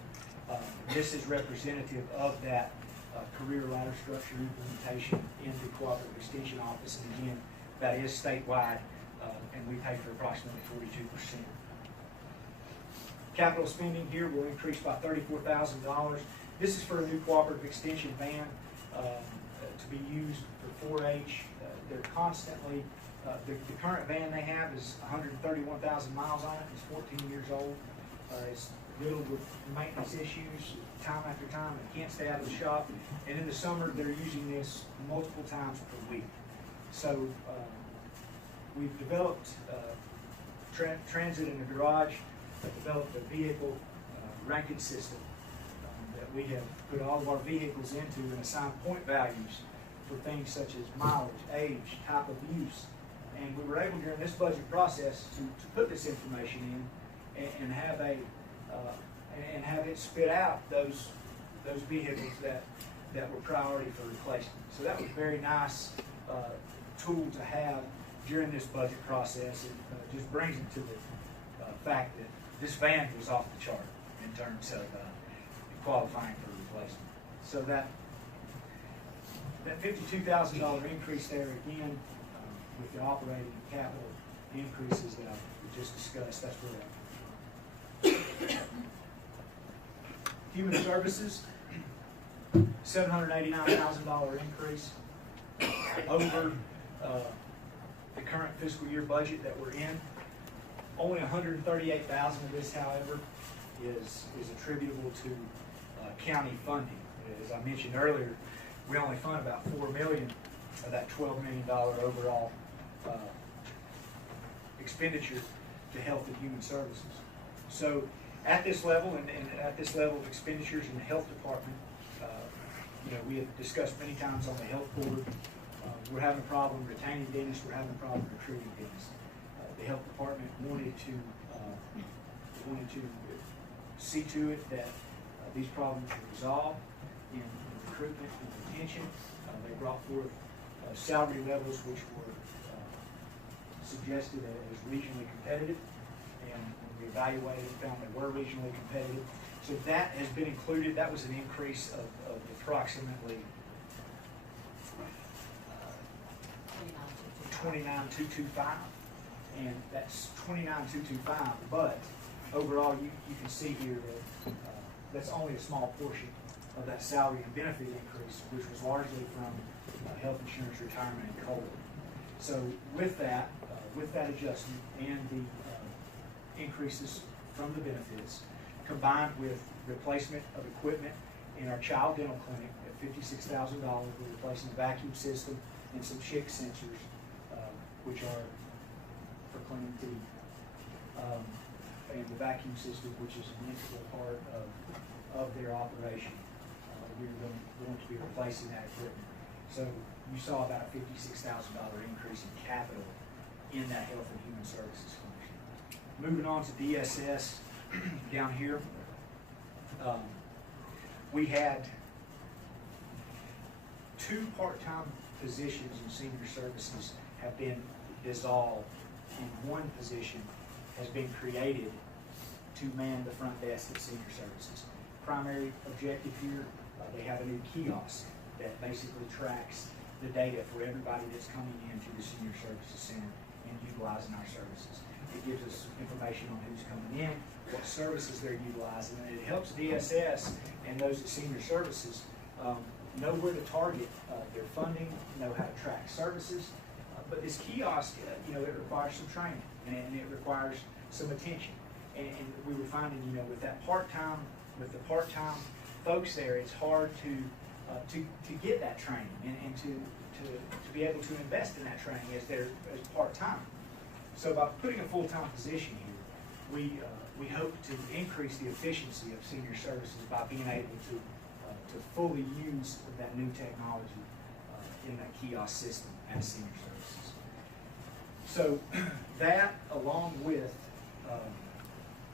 this is representative of that career ladder structure implementation in the Cooperative Extension Office. And again, that is statewide, and we pay for approximately 42%. Capital spending here will increase by $34,000. This is for a new Cooperative Extension van to be used for 4-H. They're constantly, the current van they have is 131,000 miles on it. It's 14 years old. It's riddled with maintenance issues time after time and can't stay out of the shop. And in the summer, they're using this multiple times per week. So we've developed transit in the garage, developed a vehicle ranking system that we have put all of our vehicles into and assigned point values for things such as mileage, age, type of use. And we were able during this budget process to put this information in and have it spit out those vehicles that were priority for replacement. So that was a very nice tool to have during this budget process. It just brings it to the fact that this van was off the chart in terms of qualifying for replacement. So that $52,000 increase there again, with the operating capital increases that I just discussed, that's where that. Human services, $789,000 increase over the current fiscal year budget that we're in. Only $138,000 of this, however, is attributable to county funding. As I mentioned earlier, we only fund about $4 million of that $12 million overall expenditure to health and human services. So at this level and at this level of expenditures in the health department, we have discussed many times on the health board, we're having a problem retaining dentists, we're having a problem recruiting dentists. The health department wanted to see to it that these problems were resolved in recruitment and retention. They brought forth salary levels which were suggested as regionally competitive, and when we evaluated and found they were regionally competitive. So that has been included. That was an increase of approximately $29,225, and that's $29,225. But overall, you can see here that that's only a small portion of that salary and benefit increase, which was largely from health insurance, retirement, and COLA. So with that adjustment and the increases from the benefits, combined with replacement of equipment in our child dental clinic at $56,000, we're replacing the vacuum system and some chick sensors, which are for cleaning teeth, and the vacuum system, which is an integral part of their operation. We're going to be replacing that equipment. So you saw about a $56,000 increase in capital in that health and human services function. Moving on to DSS, down here, we had 2 part-time positions in senior services have been dissolved, and 1 position has been created to man the front desk at senior services. Primary objective here, they have a new kiosk that basically tracks the data for everybody that's coming into the senior services center and utilizing our services. It gives us information on who's coming in, what services they're utilizing, and it helps DSS and those at senior services know where to target their funding, know how to track services. But this kiosk, it requires some training and it requires some attention. And we were finding, with the part-time folks there, it's hard to get that training and to be able to invest in that training as part-time. So by putting a full-time position here, we hope to increase the efficiency of senior services by being able to fully use that new technology in that kiosk system at senior services. So that, along with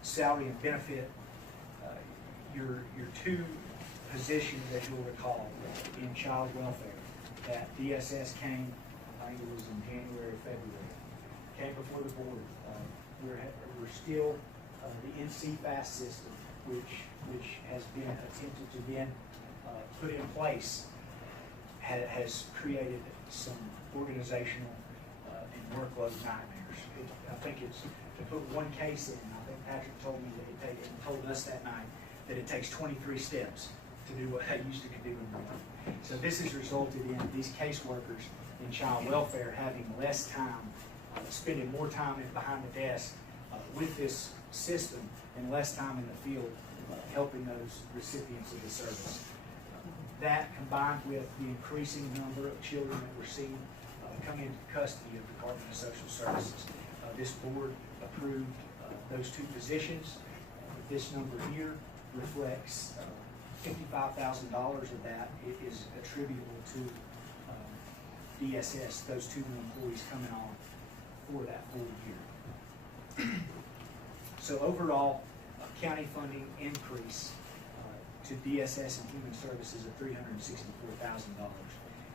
salary and benefit, your 2 positions that you'll recall in child welfare that DSS came, I think it was in January or February, came before the board. We're still the NCFAS system, which has been attempted to then put in place, has created some organizational and workload nightmares. I think it's to put 1 case in. I think Patrick told me that it told us that night that it takes 23 steps to do what they used to do in one. So this has resulted in these caseworkers in child welfare having less time, spending more time behind the desk with this system and less time in the field helping those recipients of the service. That combined with the increasing number of children that we're seeing come into custody of the Department of Social Services. This board approved those two positions. This number here reflects $55,000 of that is attributable to DSS, those two new employees coming on for that full year. So overall, county funding increase to DSS and Human Services of $364,000.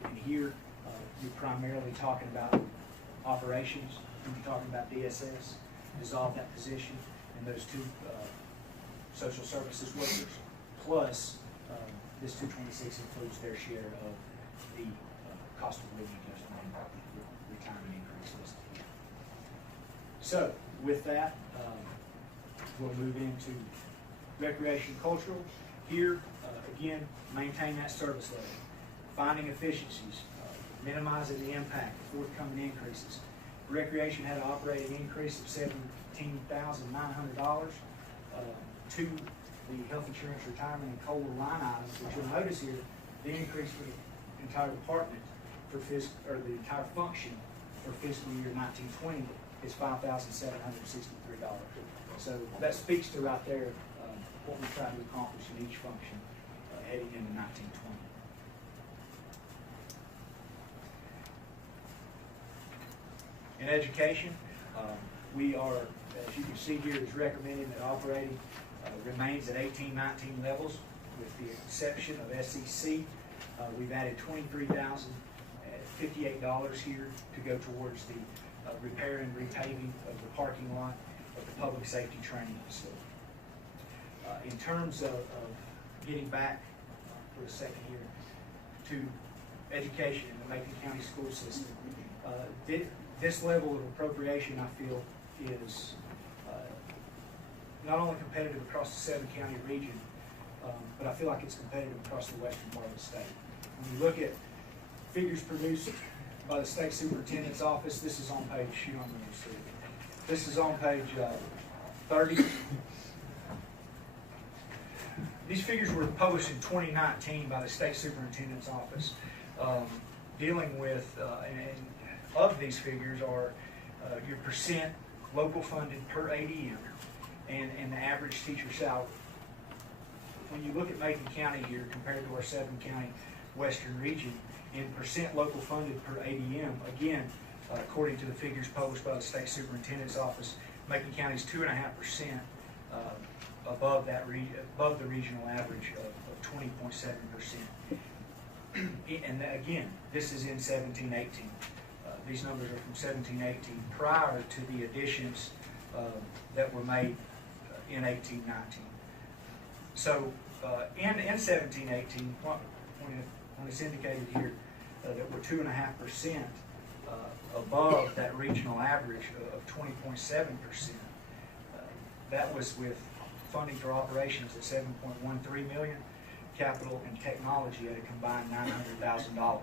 And here, you're primarily talking about operations, when you're talking about DSS, dissolve that position, and those two social services workers, plus this 226 includes their share of the cost of living adjustment and retirement increase listed here. So with that, we'll move into recreation cultural. Here, again, maintain that service level, finding efficiencies, minimizing the impact of forthcoming increases. Recreation had an operating increase of $17,900 to the health insurance, retirement, and COLA line items, which you'll notice here, the increase for the entire department for the entire function for fiscal year 1920 is $5,763. So that speaks to right there what we try to accomplish in each function heading into 1920. In education, we are, as you can see here, is recommending that operating remains at 18-19 levels, with the exception of SEC. We've added $23,058 here to go towards the repair and repaving of the parking lot of the public safety training facility. In terms of getting back for a second here to education in the Macon County school system, this level of appropriation, I feel, is not only competitive across the 7-county region, but I feel like it's competitive across the western part of the state. When you look at figures produced by the state superintendent's office, this is on page, you don't really see it. This is on page 30. These figures were published in 2019 by the state superintendent's office, dealing with, and of these figures are your percent local funded per ADM and the average teacher salary. When you look at Macon County here compared to our 7-county western region, in percent local funded per ADM, again, according to the figures published by the state superintendent's office, Macon County is 2.5% above the regional average of 20.7%. And again, this is in 17-18. These numbers are from 17-18 prior to the additions that were made in 18-19. So in 17-18, when it's indicated here that we're 2.5% above that regional average of 20.7%, that was with funding for operations at $7.13 million, capital and technology at a combined $900,000.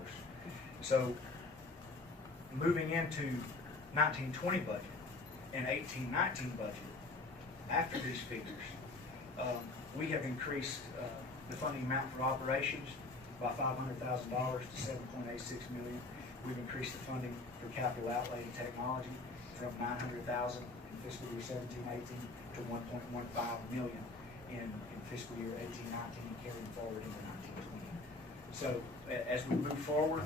So moving into 1920 budget and 18-19 budget, after these figures, we have increased the funding amount for operations by $500,000 to $7.86 million. We've increased the funding for capital outlay and technology from $900,000 in fiscal year 17-18 to $1.15 million in fiscal year 18-19 and carrying forward into 1920. So as we move forward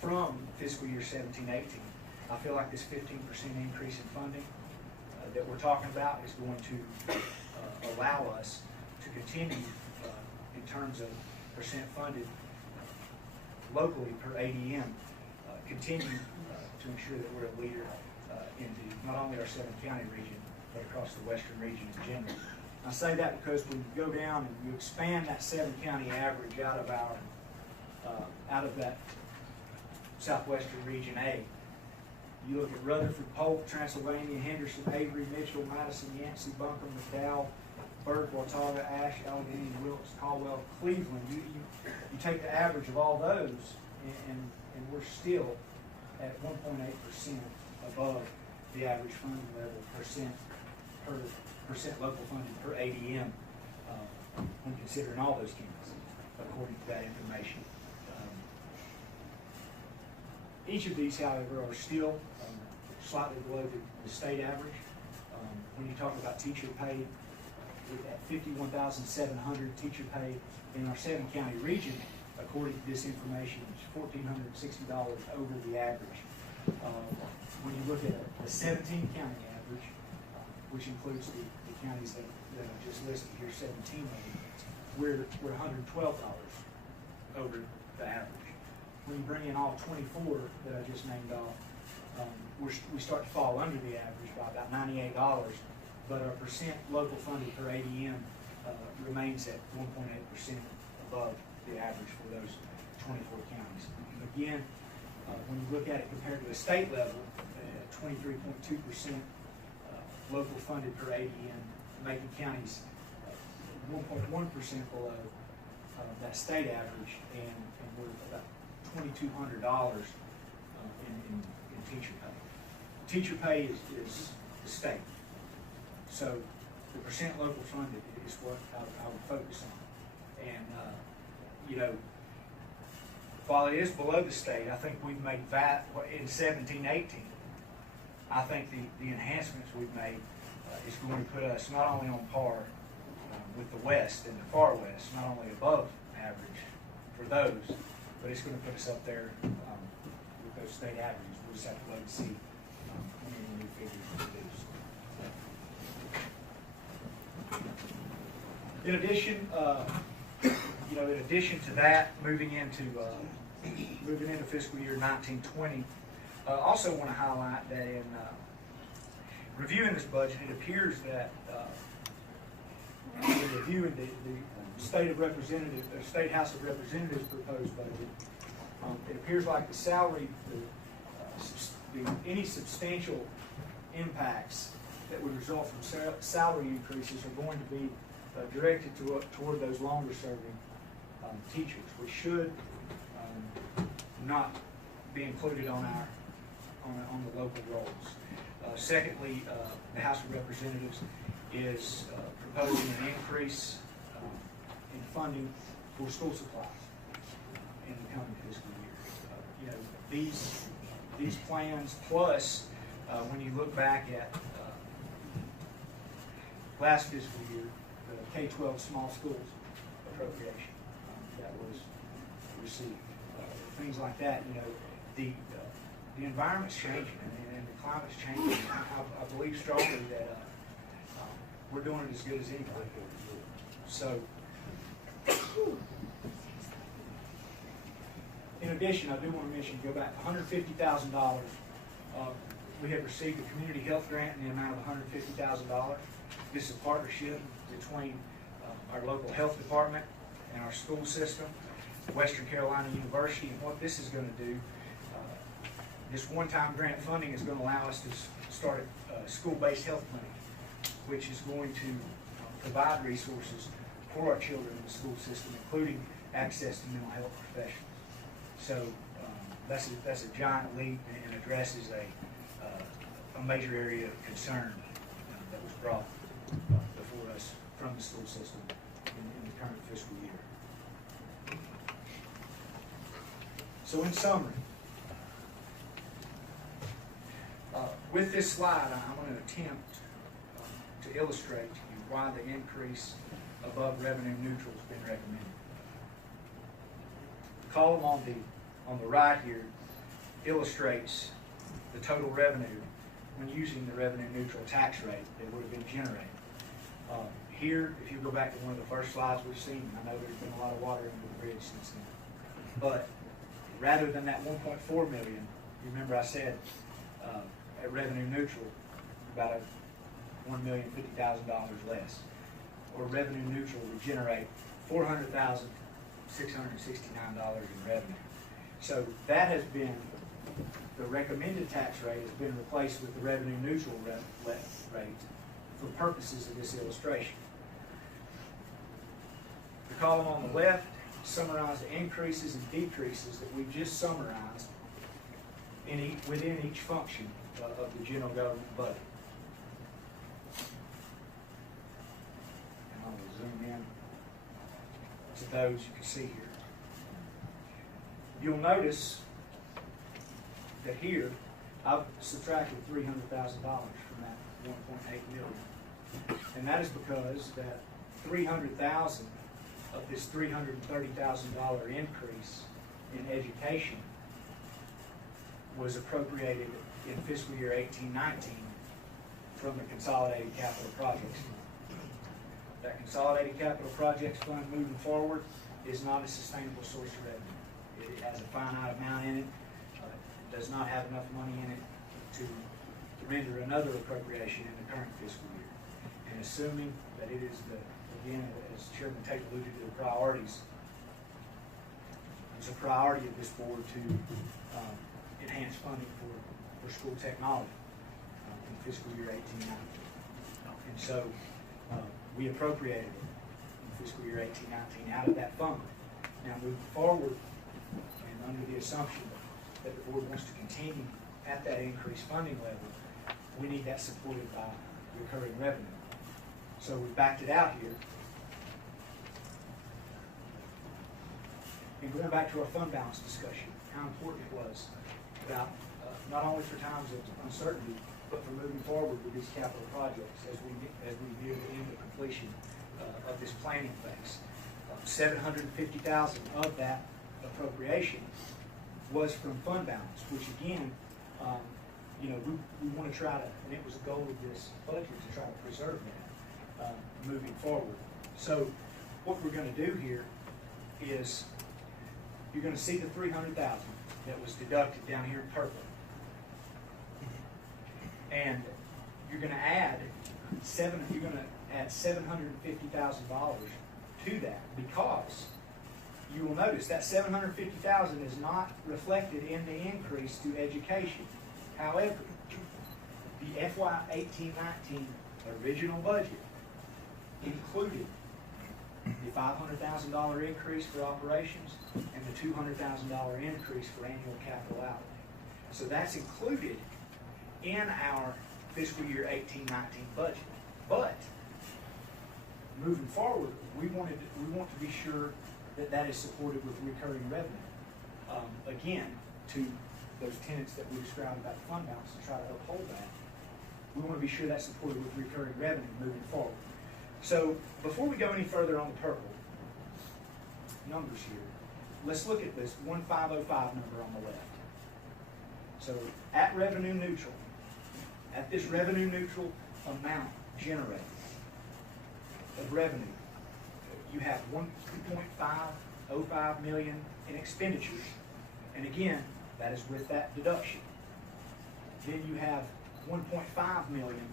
from fiscal year 17-18, I feel like this 15% increase in funding that we're talking about is going to allow us to continue in terms of percent funded locally per ADM, continue to ensure that we're a leader in not only our 7-county region, but across the western region in general. I say that because when you go down and you expand that 7-county average out of that southwestern region A, you look at Rutherford, Polk, Transylvania, Henderson, Avery, Mitchell, Madison, Yancey, Buncombe, McDowell, Burke, Watauga, Ashe, Allegheny, Wilkes, Caldwell, Cleveland. You take the average of all those, and we're still at 1.8% above the average funding level percent local funded per ADM when considering all those counties, according to that information. Each of these, however, are still slightly below the state average. When you talk about teacher pay, at $51,700 teacher pay in our 7-county region, according to this information, is $1,460 over the average. When you look at the 17-county average, which includes the counties that I just listed here, 17 of them, we're $112 over the average. When you bring in all 24 that I just named off, we start to fall under the average by about $98, but our percent local funded per ADM remains at 1.8% above the average for those 24 counties. Again, when you look at it compared to the state level, 23.2% local funded per ADM, Macon County's 1.1% below that state average, and we're about $2,200 in teacher pay. Teacher pay is the state, so the percent local funded is what I would focus on. And you know, while it is below the state, I think we've made that in 17-18. I think the enhancements we've made is going to put us not only on par with the West and the far West, not only above average for those, but it's going to put us up there with those state averages. We'll just have to wait and see how many new figures we produce. In addition, you know, in addition to that, moving into fiscal year 1920, also want to highlight that in reviewing this budget, it appears that in reviewing the State House of Representatives proposed budget, it appears like the salary, any substantial impacts that would result from salary increases are going to be directed toward those longer serving teachers, which should not be included on the local rolls. Secondly, the House of Representatives is proposing an increase in funding for school supplies in the coming fiscal year. You know, these plans, plus when you look back at last fiscal year, the K-12 small schools appropriation that was received, things like that. You know, the environment's changing and the climate's changing. I believe strongly that we're doing it as good as anybody. So, in addition, I do want to mention, go back to $150,000. We have received a community health grant in the amount of $150,000. This is a partnership between our local health department and our school system, Western Carolina University. And what this is going to do, this one-time grant funding is going to allow us to start a school-based health clinic, which is going to provide resources for our children in the school system, including access to mental health professionals. So that's a giant leap and addresses a major area of concern that was brought before us from the school system in the current fiscal year. So in summary, with this slide, I'm going to attempt to illustrate to you why the increase above revenue neutral has been recommended. The column on the right here illustrates the total revenue when using the revenue neutral tax rate that would have been generated. Here, if you go back to one of the first slides we've seen, I know there's been a lot of water under the bridge since then, but rather than that 1.4 million, remember I said at revenue neutral, about $1,050,000 less. Or revenue neutral would generate $400,669 in revenue. So that has been, the recommended tax rate has been replaced with the revenue neutral rate for purposes of this illustration. The column on the left summarizes the increases and decreases that we've just summarized within each function of the general government budget. And I will zoom in to those you can see here. You'll notice that here I've subtracted $300,000 from that 1.8 million, and that is because that 300,000 of this $330,000 increase in education was appropriated in fiscal year 18-19 from the Consolidated Capital Projects Fund. That Consolidated Capital Projects Fund moving forward is not a sustainable source of revenue. It has a finite amount in it. It does not have enough money in it to render another appropriation in the current fiscal year. And assuming that it is again, as Chairman Tate alluded to, the priorities, it's a priority of this board to enhance funding for school technology in fiscal year 18-19. And so we appropriated it in fiscal year 18-19 out of that fund. Now moving forward, and under the assumption that the board wants to continue at that increased funding level, we need that supported by recurring revenue. So we backed it out here. And going back to our fund balance discussion, how important it was about not only for times of uncertainty, but for moving forward with these capital projects as we near the end of completion of this planning phase. $750,000 of that appropriation was from fund balance, which again, we want to try to, and it was a goal of this budget to try to preserve that moving forward. So what we're going to do here is you're going to see the $300,000 that was deducted down here in purple, and you're going to add $750,000 to that, because you will notice that $750,000 is not reflected in the increase to education. However, the FY 18-19 original budget included the $500,000 increase for operations and the $200,000 increase for annual capital outlay. So that's included in our fiscal year 18-19 budget. But moving forward, we want to be sure that that is supported with recurring revenue. Again, to those tenets that we described about the fund balance, to try to uphold that, we want to be sure that's supported with recurring revenue moving forward. So before we go any further on the purple numbers here, let's look at this 1505 number on the left. So at revenue neutral, at this revenue neutral amount generated of revenue, you have $1.505 million in expenditures. And again, that is with that deduction. Then you have $1.5 million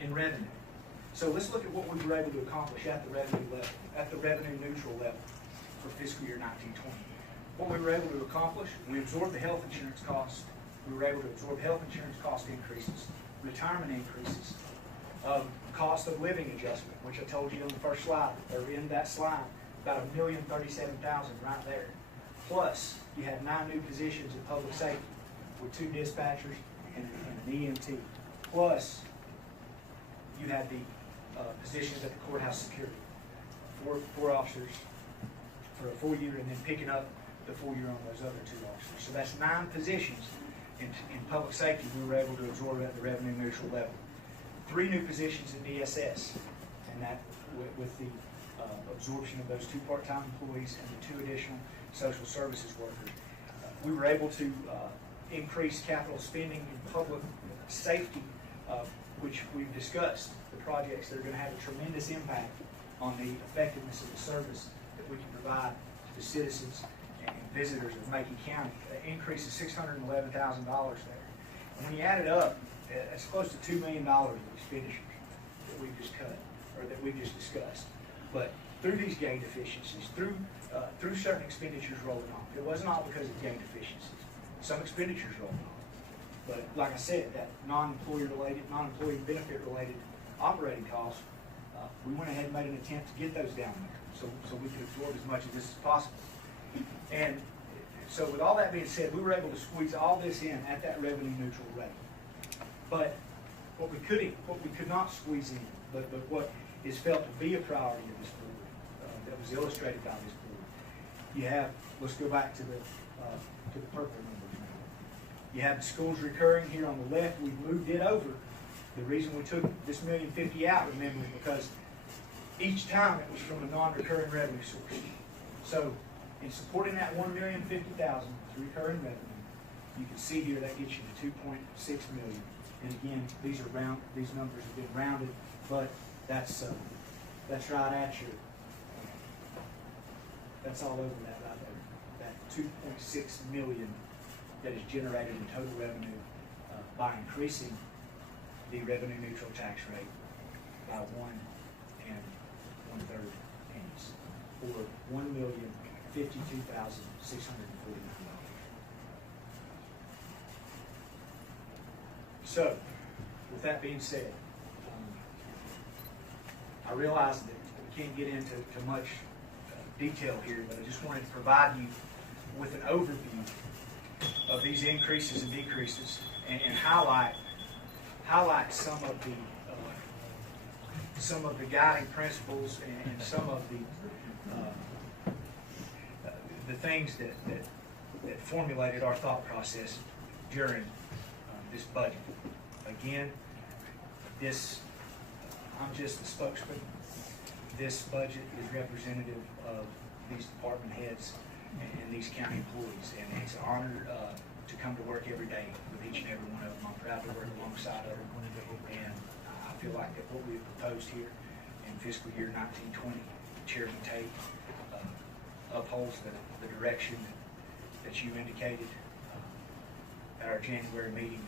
in revenue. So let's look at what we were able to accomplish at the revenue level, at the revenue neutral level for fiscal year 19-20. What we were able to accomplish, we absorbed the health insurance costs. We were able to absorb health insurance cost increases, retirement increases, cost of living adjustment, which I told you on the first slide, or in that slide, about $1,037,000 right there. Plus, you had 9 new positions in public safety with 2 dispatchers and an EMT. Plus, you had the positions at the courthouse security, 4 officers for a full year, and then picking up the full year on those other 2 officers. So that's 9 positions in public safety we were able to absorb at the revenue neutral level. 3 new positions in DSS, and that with the absorption of those 2 part-time employees and the 2 additional social services workers. We were able to increase capital spending in public safety, which we've discussed, the projects that are going to have a tremendous impact on the effectiveness of the service that we can provide to the citizens and visitors of Macon County. An increase of $611,000 there. And when you add it up, it's close to $2 million of expenditures that we've just cut, or that we've just discussed. But through these gain deficiencies, through certain expenditures rolling off, it wasn't all because of gain deficiencies. Some expenditures rolled off. But like I said, that non-employee benefit related operating costs, we went ahead and made an attempt to get those down there so we could absorb as much of this as possible. And So with all that being said, we were able to squeeze all this in at that revenue neutral rate. But what we could not squeeze in, but what is felt to be a priority of this board, that was illustrated by this board, you have, let's go back to the purple numbers now. You have the schools recurring here on the left. We've moved it over. The reason we took this $1,050,000 out, remember, is because each time it was from a non-recurring revenue source. So in supporting that $1,050,000 recurring revenue, you can see here that gets you to $2.6 million. And again, these numbers have been rounded, but that's right at your, that's all over that right there. That $2.6 million that is generated in total revenue by increasing the revenue neutral tax rate by 1 1/3 pennies, or $1,052,649. So, with that being said, I realize that we can't get into much detail here, but I just wanted to provide you with an overview of these increases and decreases, and highlight some of the guiding principles and some of the things that formulated our thought process during this budget. Again, I'm just the spokesman. This budget is representative of these department heads and these county employees, and it's an honor to come to work every day with each and every one of them. I'm proud to work alongside of them, and I feel like that what we have proposed here in fiscal year 1920, Chairman Tate, upholds the direction that you indicated at our January meeting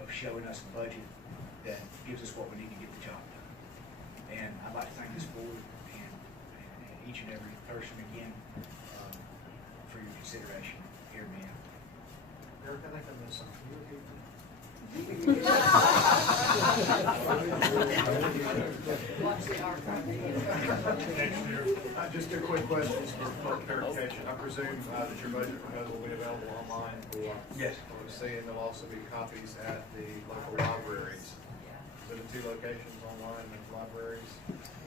of showing us a budget that gives us what we need to get the job done. And I'd like to thank this board and each and every person again for your consideration here, man. Eric, I think I missed something. You okay? Just a quick question for clarification. I presume that your budget proposal will be available online for Yes. seeing. There'll also be copies at the local libraries. So the 2 locations online and libraries.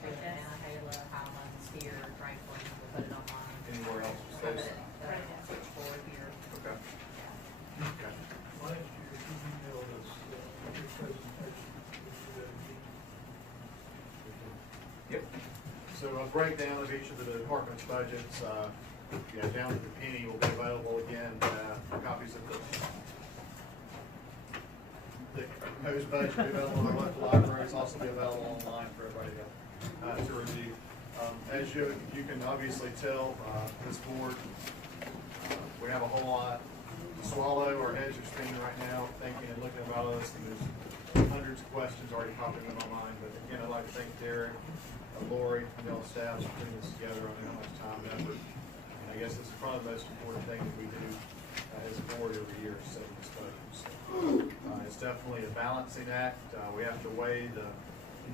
Macon, Halo, Highlands here, Franklin, we'll put it online. Anywhere else Put besides? it, switchboard here. Okay. Yeah. Okay. Last year, you emailed us your presentation. Yep. So a breakdown of each of the department's budgets, down to the penny will be available again. Copies of the proposed budget will be available in the local libraries, also be available online for everybody to review. As you can obviously tell, this board, we have a whole lot to swallow. Our heads are spinning right now, thinking and looking about us, and there's hundreds of questions already popping in my mind. But again, I'd like to thank Derek, Lori, and y'all staff for putting this together. I know how much time and effort. And I guess it's probably the most important thing that we do as a board every year, setting this budget. So, it's definitely a balancing act. We have to weigh the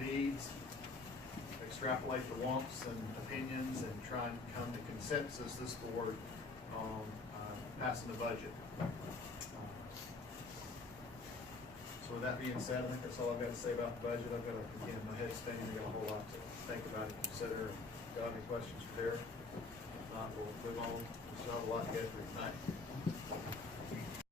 needs, extrapolate the wants and opinions, and try and come to consensus this board on passing the budget. So with that being said, I think that's all I've got to say about the budget. I've got again, my head's spinning. I've got a whole lot to think about and consider. Got any questions for Derek? If not, we'll move on. We still have a lot to get through tonight.